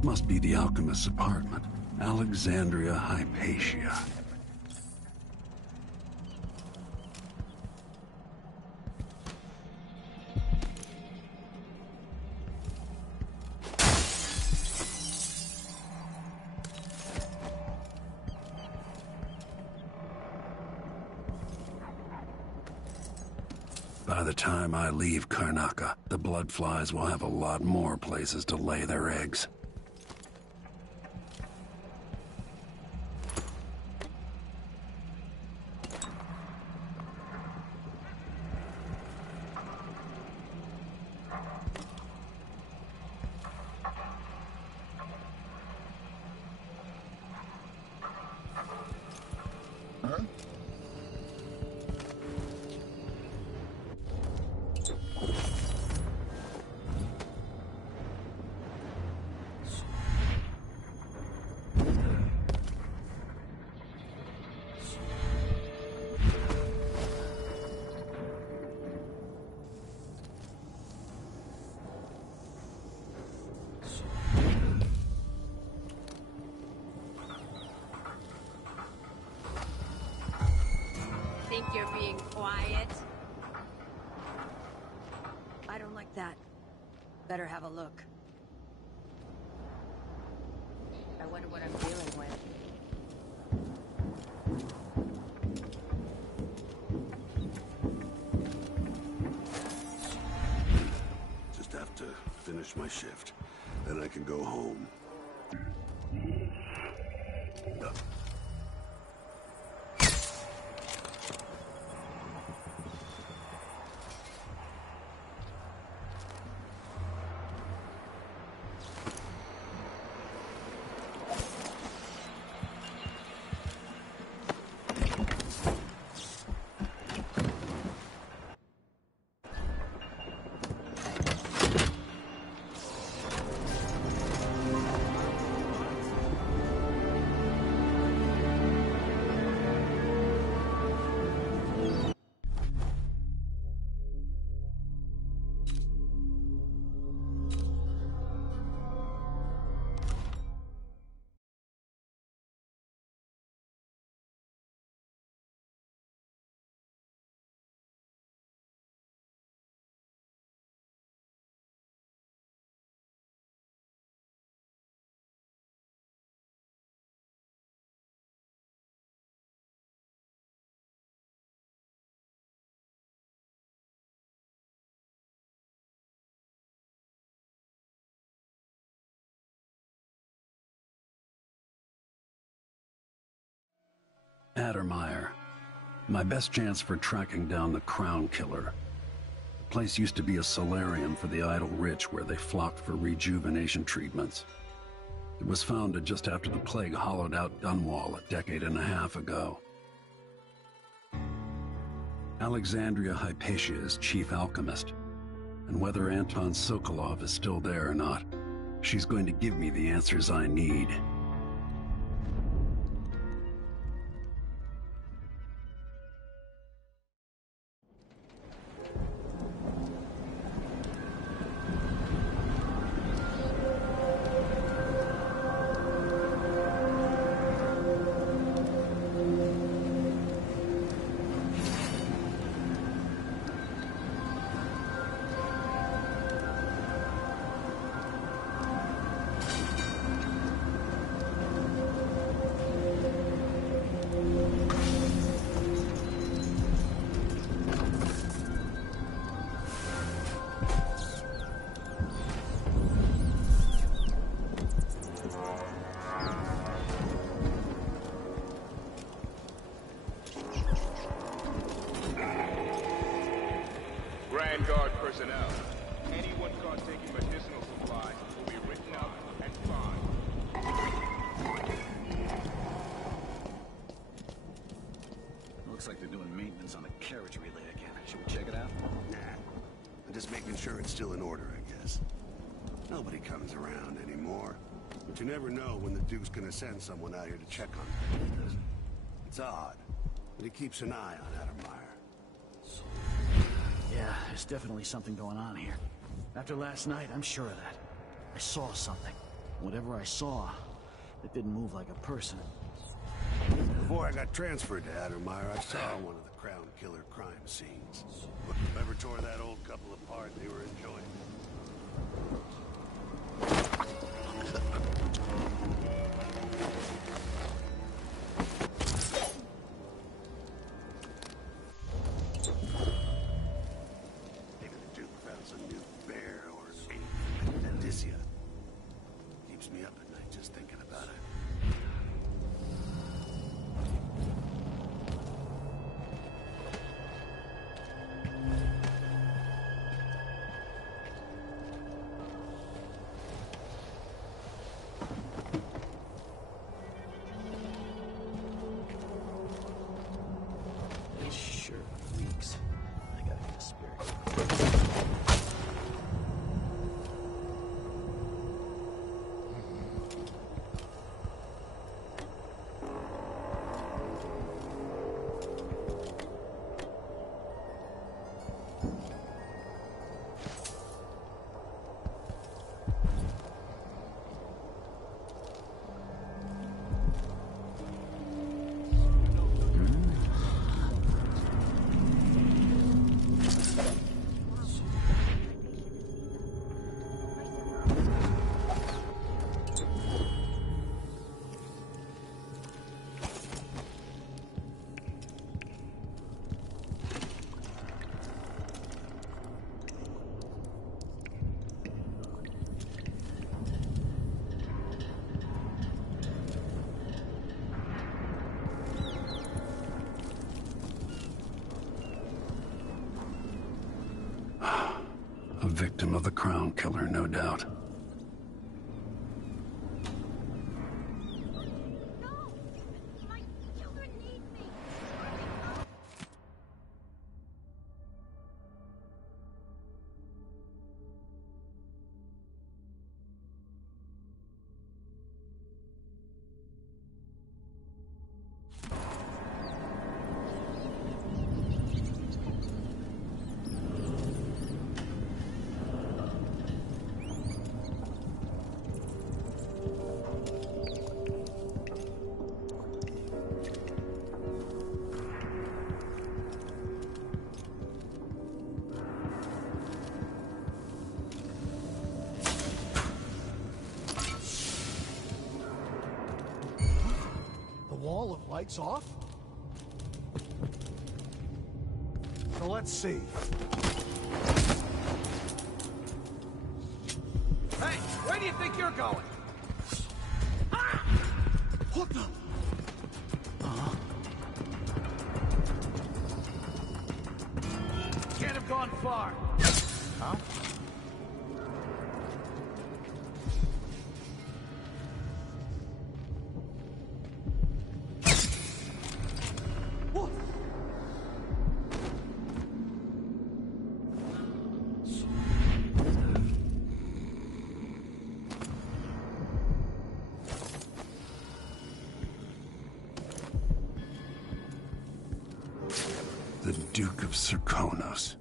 This must be the alchemist's apartment. Alexandria Hypatia. By the time I leave Karnaca, the bloodflies will have a lot more places to lay their eggs. Think you're being quiet? I don't like that. Better have a look. I wonder what I'm dealing with. Just have to finish my shift. Then I can go home. Addermeyer. My best chance for tracking down the Crown Killer. The place used to be a solarium for the idle rich where they flocked for rejuvenation treatments. It was founded just after the plague hollowed out Dunwall a decade and a half ago. Alexandria Hypatia is chief alchemist, and whether Anton Sokolov is still there or not, she's going to give me the answers I need. Grand Guard personnel. Anyone caught taking medicinal supplies will be written up and fined. Looks like they're doing maintenance on the carriage relay again. Should we check it out? Nah. I'm just making sure it's still in order, I guess. Nobody comes around anymore. But you never know when the Duke's gonna send someone out here to check on things. It's odd, but he keeps an eye on Addermeyer. Yeah, there's definitely something going on here. After last night, I'm sure of that. I saw something. Whatever I saw, it didn't move like a person. Before I got transferred to Addermeyer, I saw one of the Crown Killer crime scenes. Whoever tore that old couple apart, they were enjoying it. Maybe the Duke found some new bear or Adicia. Keeps me up at night just thinking about it. This shirt leaks. I gotta get a spare. A victim of the Crown Killer, no doubt. The wall of lights off? So let's see. Hey, where do you think you're going? What the? Can't have gone far. Huh? What? The Duke of Serkonos.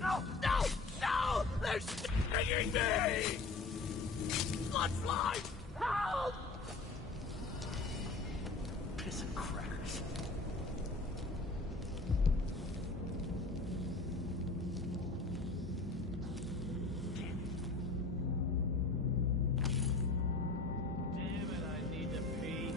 No! No! No! They're stinging me! Blood fly! Help! Piss and crackers. Damn it, I need to pee.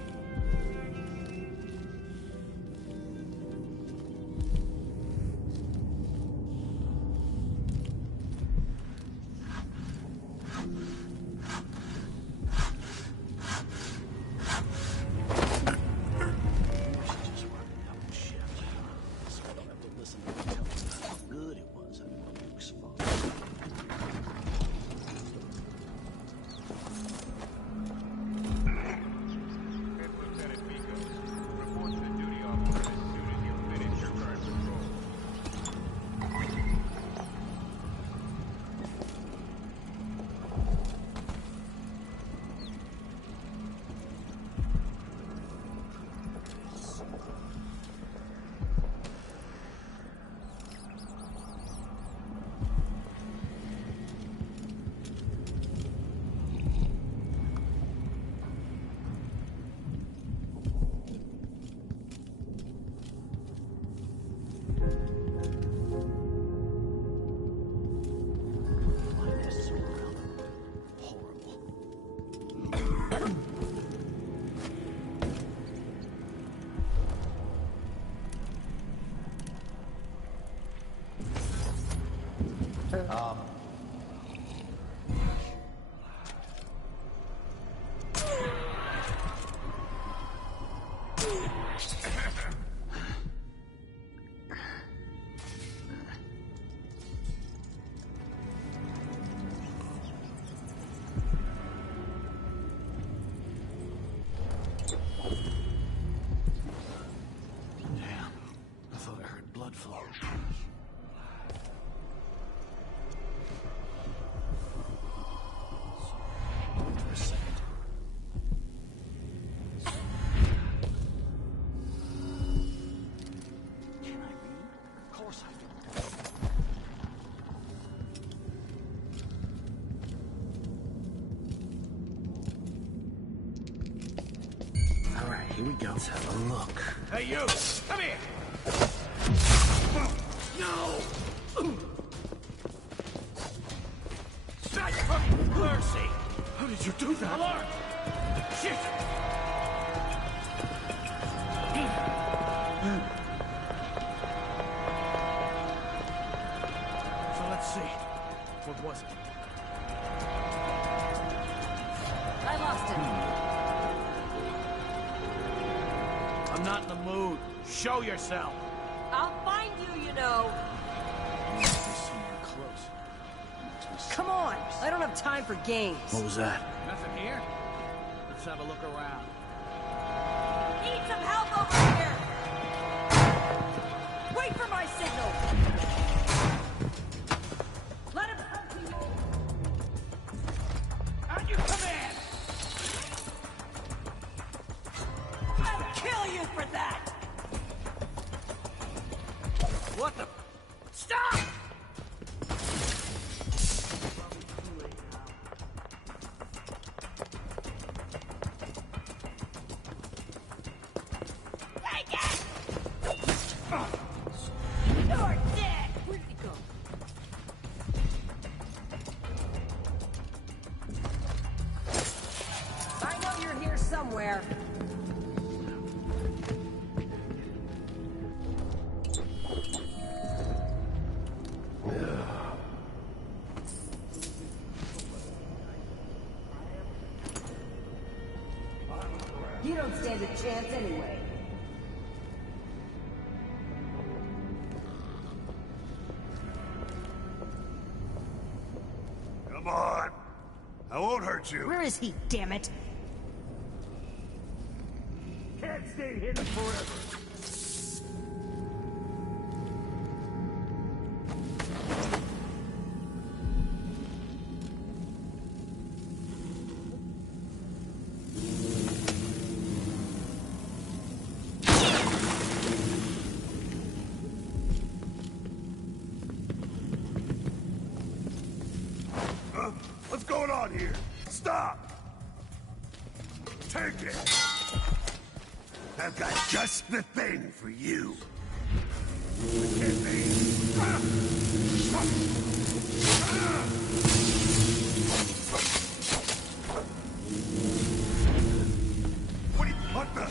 Here we go. Let's have a look. Hey, you! Come here! No! Back from mercy! How did you do that? Alarm! Shit! So let's see. What was it? I lost him. I'm not in the mood. Show yourself. I'll find you, you know. Come on! I don't have time for games. What was that? Nothing here? Let's have a look around. Need some help over here! Wait for my signal! Let him come to you! At your command! I'll kill you for that! What the... Stop! Take it! You're dead! Where did he go? I know you're here somewhere. You don't stand a chance anyway. Come on. I won't hurt you. Where is he, damn it? Can't stay hidden forever. What's going on here? Stop! Take it! I've got just the thing for you. Hit me! What the?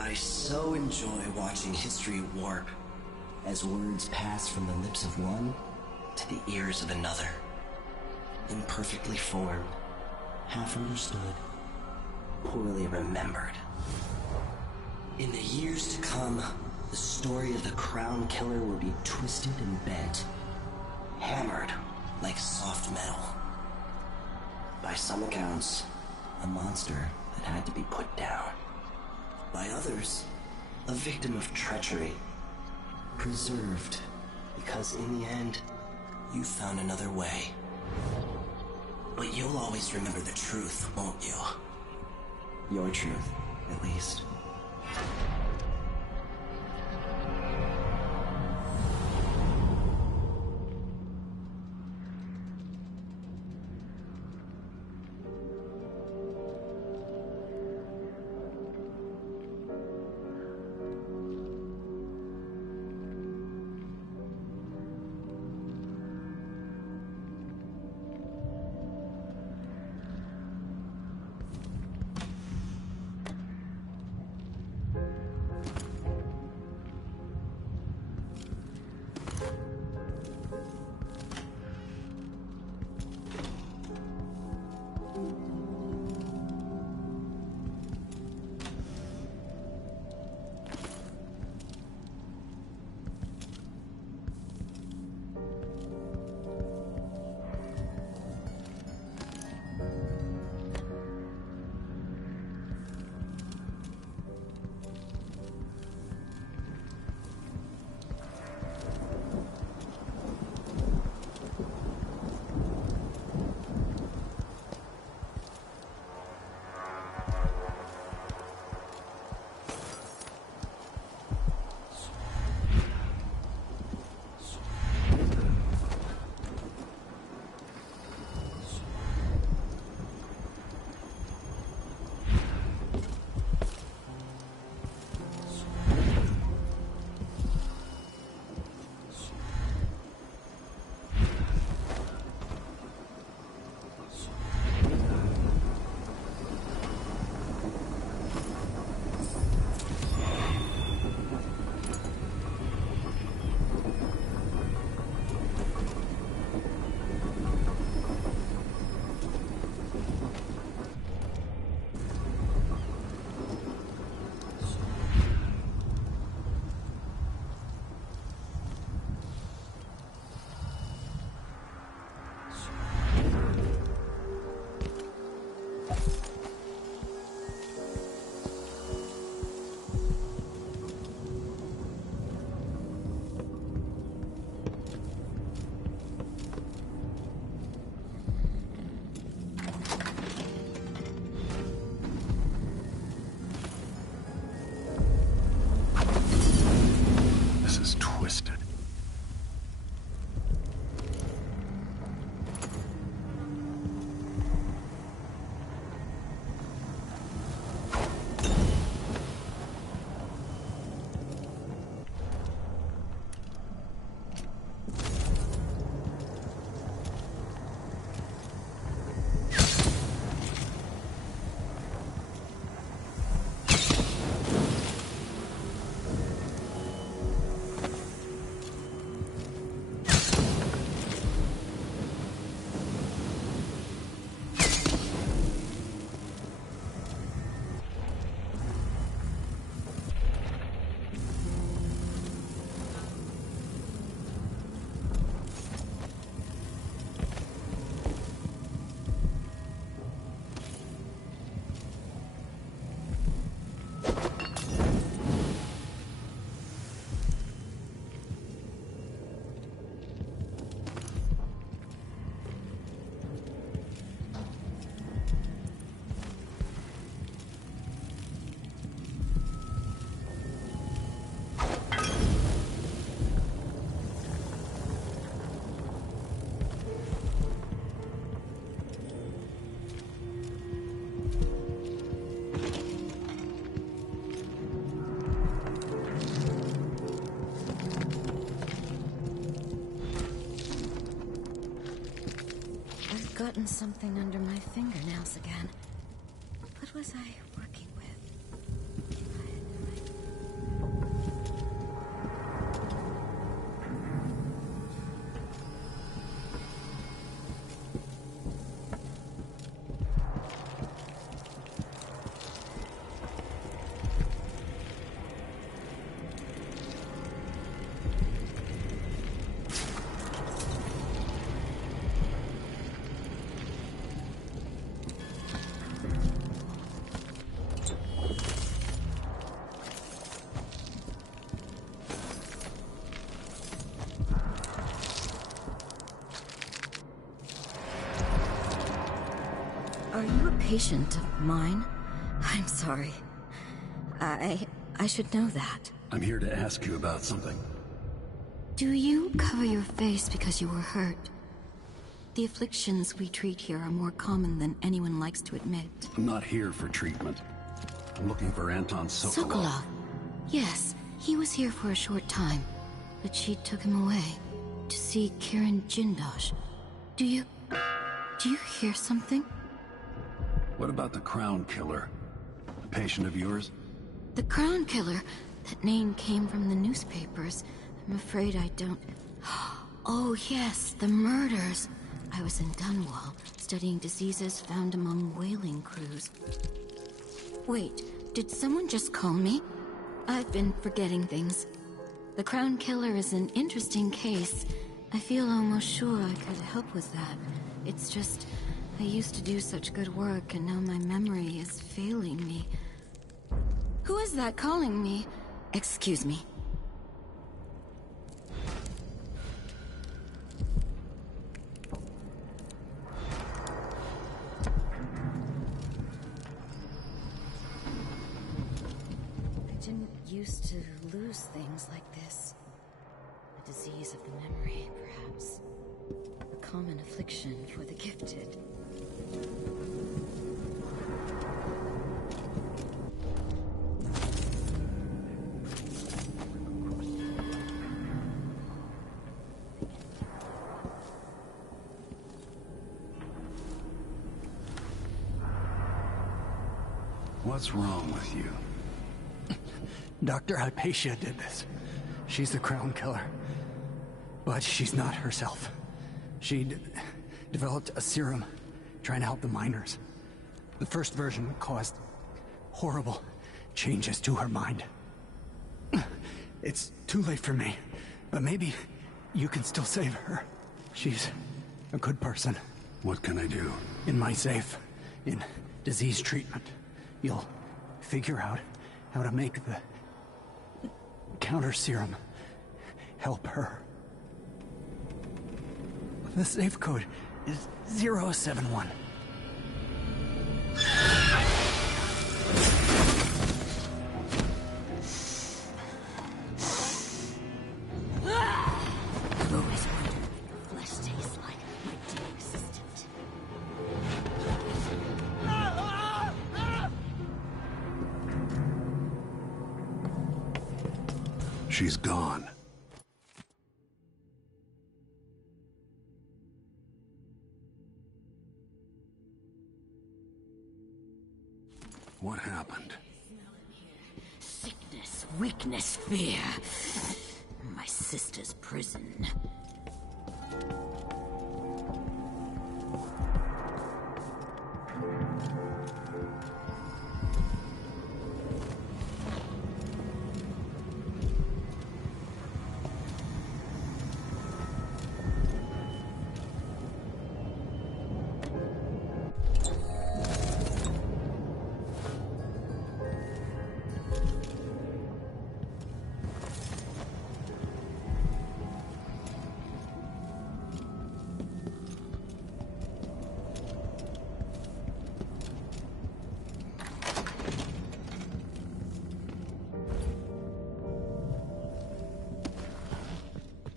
I so enjoy watching history warp as words pass from the lips of one to the ears of another. Imperfectly formed, half understood, poorly remembered. In the years to come, the story of the Crown Killer will be twisted and bent, hammered like soft metal. By some accounts, a monster that had to be put down. By others, a victim of treachery, preserved because in the end, you found another way. But you'll always remember the truth, won't you? Your truth, at least. gotten something under my fingernails again. What was I working with? Are you a patient of mine? I'm sorry. I should know that. I'm here to ask you about something. Do you cover your face because you were hurt? The afflictions we treat here are more common than anyone likes to admit. I'm not here for treatment. I'm looking for Anton Sokolov. Sokolov? Yes, he was here for a short time, but she took him away to see Kirin Jindosh. Do you hear something? What about the Crown Killer? A patient of yours? The Crown Killer? That name came from the newspapers. I'm afraid I don't... Oh yes, the murders. I was in Dunwall, studying diseases found among whaling crews. Wait, did someone just call me? I've been forgetting things. The Crown Killer is an interesting case. I feel almost sure I could help with that. It's just... I used to do such good work, and now my memory is failing me. Who is that calling me? Excuse me. I didn't used to lose things like this. A disease of the memory, perhaps. A common affliction for the gifted. What's wrong with you? Dr. Hypatia did this. She's the Crown Killer. But she's not herself. She developed a serum trying to help the miners. The first version caused horrible changes to her mind. It's too late for me, but maybe you can still save her. She's a good person. What can I do? In my safe, in disease treatment, you'll figure out how to make the counter serum help her. The safe code is 071. I've always wondered what your flesh tastes like, my dear assistant. She's gone. What happened? Sickness, weakness, fear. My sister's prison.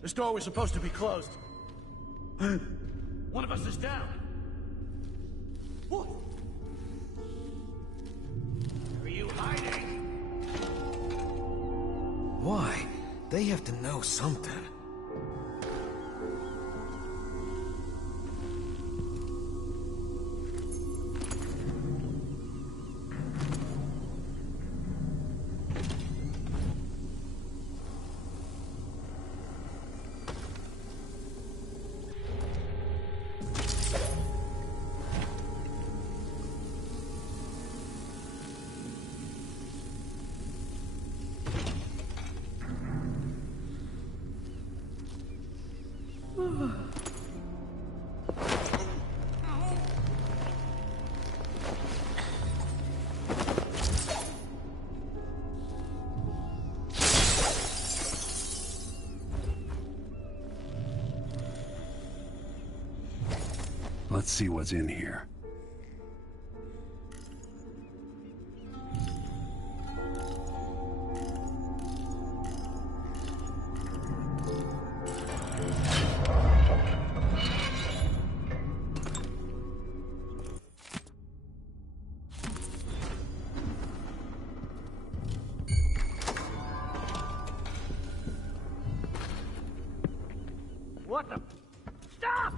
This door was supposed to be closed. One of us is down. What? Where are you hiding? Why? They have to know something. Let's see what's in here. What the? Stop!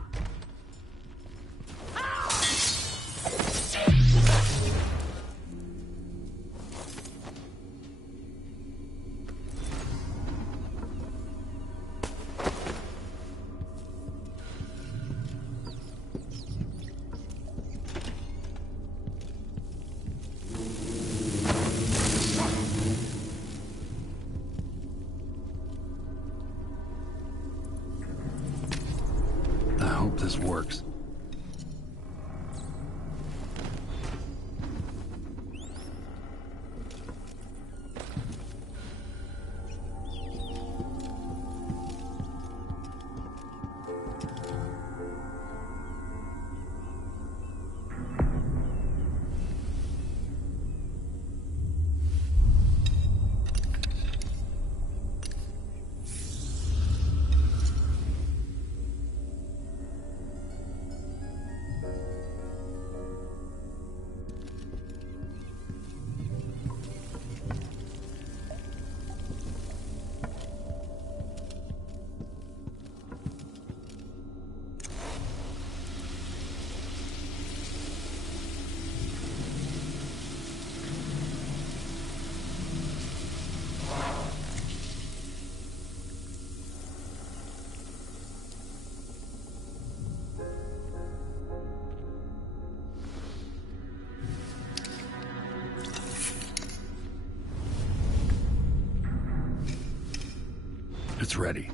I hope this works. It's ready.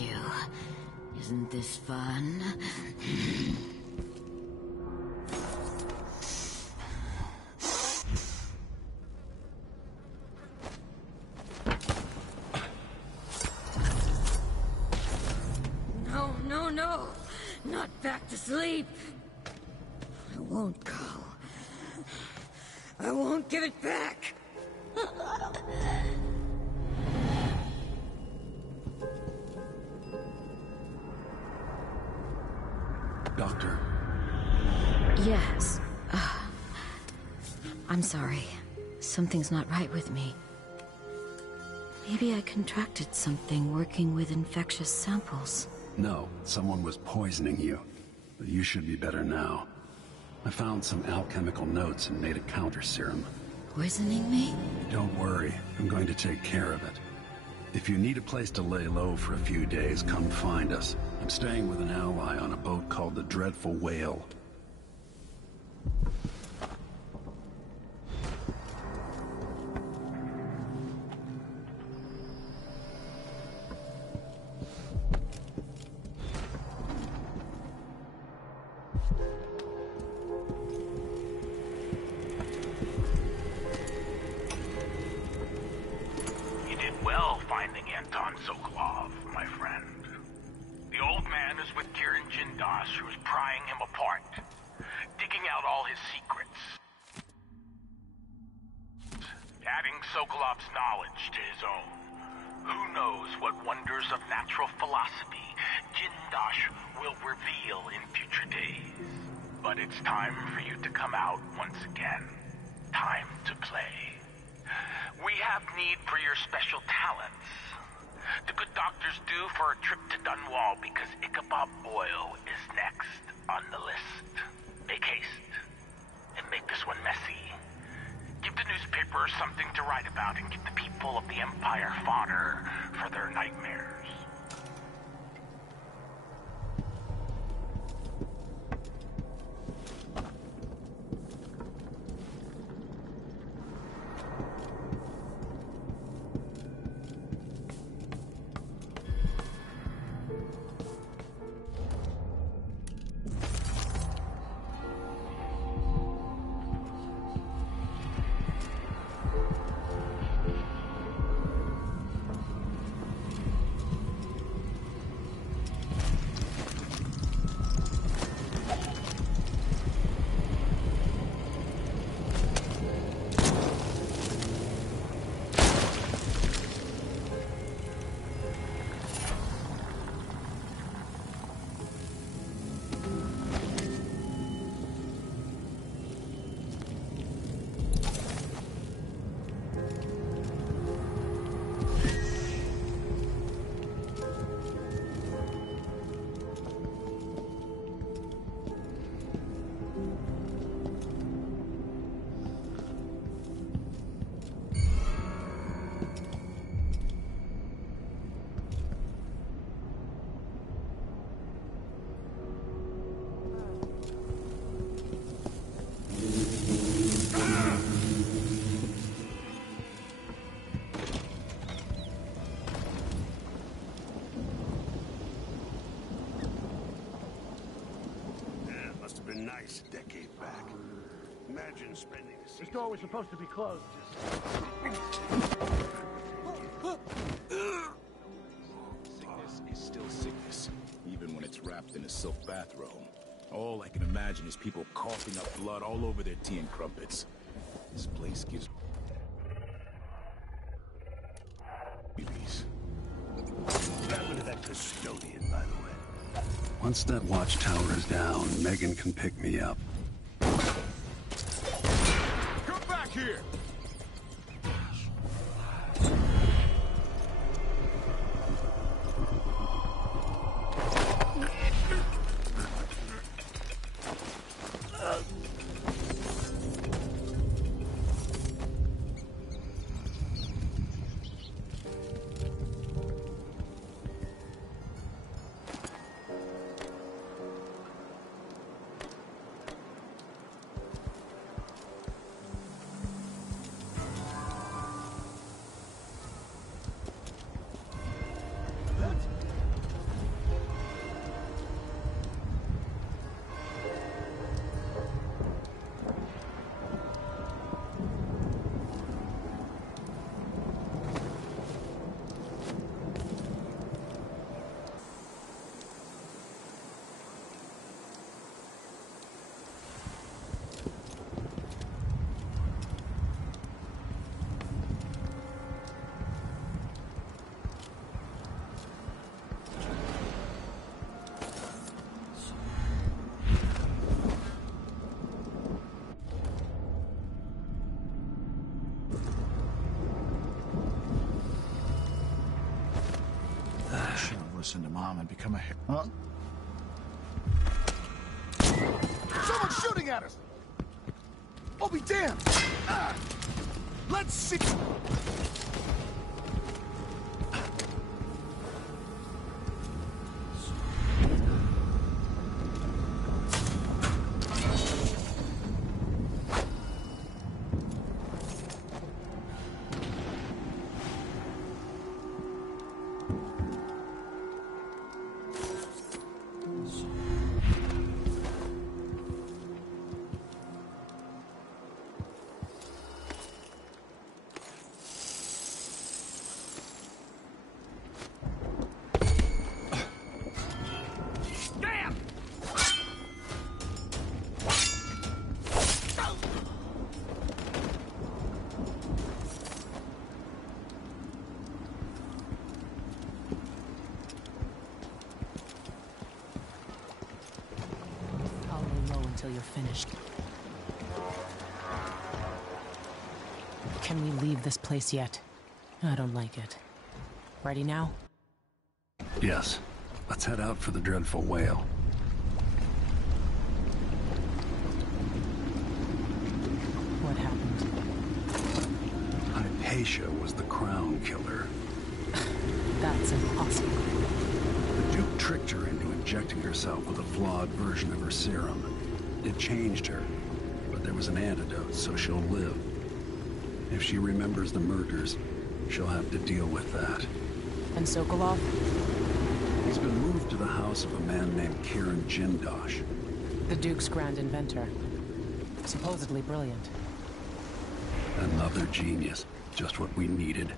You. Isn't this fun? No. Not back to sleep. I won't go. I won't give it back. Doctor. Yes. I'm sorry. Something's not right with me. Maybe I contracted something working with infectious samples. No, someone was poisoning you. But you should be better now. I found some alchemical notes and made a counter serum. Poisoning me? Don't worry, I'm going to take care of it. If you need a place to lay low for a few days, come find us. I'm staying with an ally on a boat called the Dreadful Whale. You did well finding Anton Sokolov, my friend. The old man is with Kirin Jindas, who's prying him apart, digging out all his secrets. Adding Sokolov's knowledge to his own. Who knows what wonders of natural philosophy Jindash will reveal in future days. But it's time for you to come out once again. Time to play. We have need for your special talents. The good doctor's due for a trip to Dunwall because Ichabod Oil is next on the list. Make haste, and make this one messy. Give the newspapers something to write about and give the people of the Empire fodder for their nightmares. Nice decade back. Imagine spending a This door was supposed to be closed. Sickness is still sickness, even when it's wrapped in a silk bathrobe. All I can imagine is people coughing up blood all over their tea and crumpets. This place gives babies. What happened to that custodian, by the way? Once that watchtower is down, Megan can pick me up. Come back here! Listen to Mom and become a Huh? Someone's shooting at us! I'll be damned! Let's see... until you're finished. Can we leave this place yet? I don't like it. Ready now? Yes. Let's head out for the dreadful whale. What happened? Hypatia was the crown killer. That's impossible. The Duke tricked her into injecting herself with a flawed version of her serum. It changed her, but there was an antidote, so she'll live. If she remembers the murders, she'll have to deal with that. And Sokolov? He's been moved to the house of a man named Kieran Jindosh. The Duke's grand inventor. Supposedly brilliant. Another genius. Just what we needed.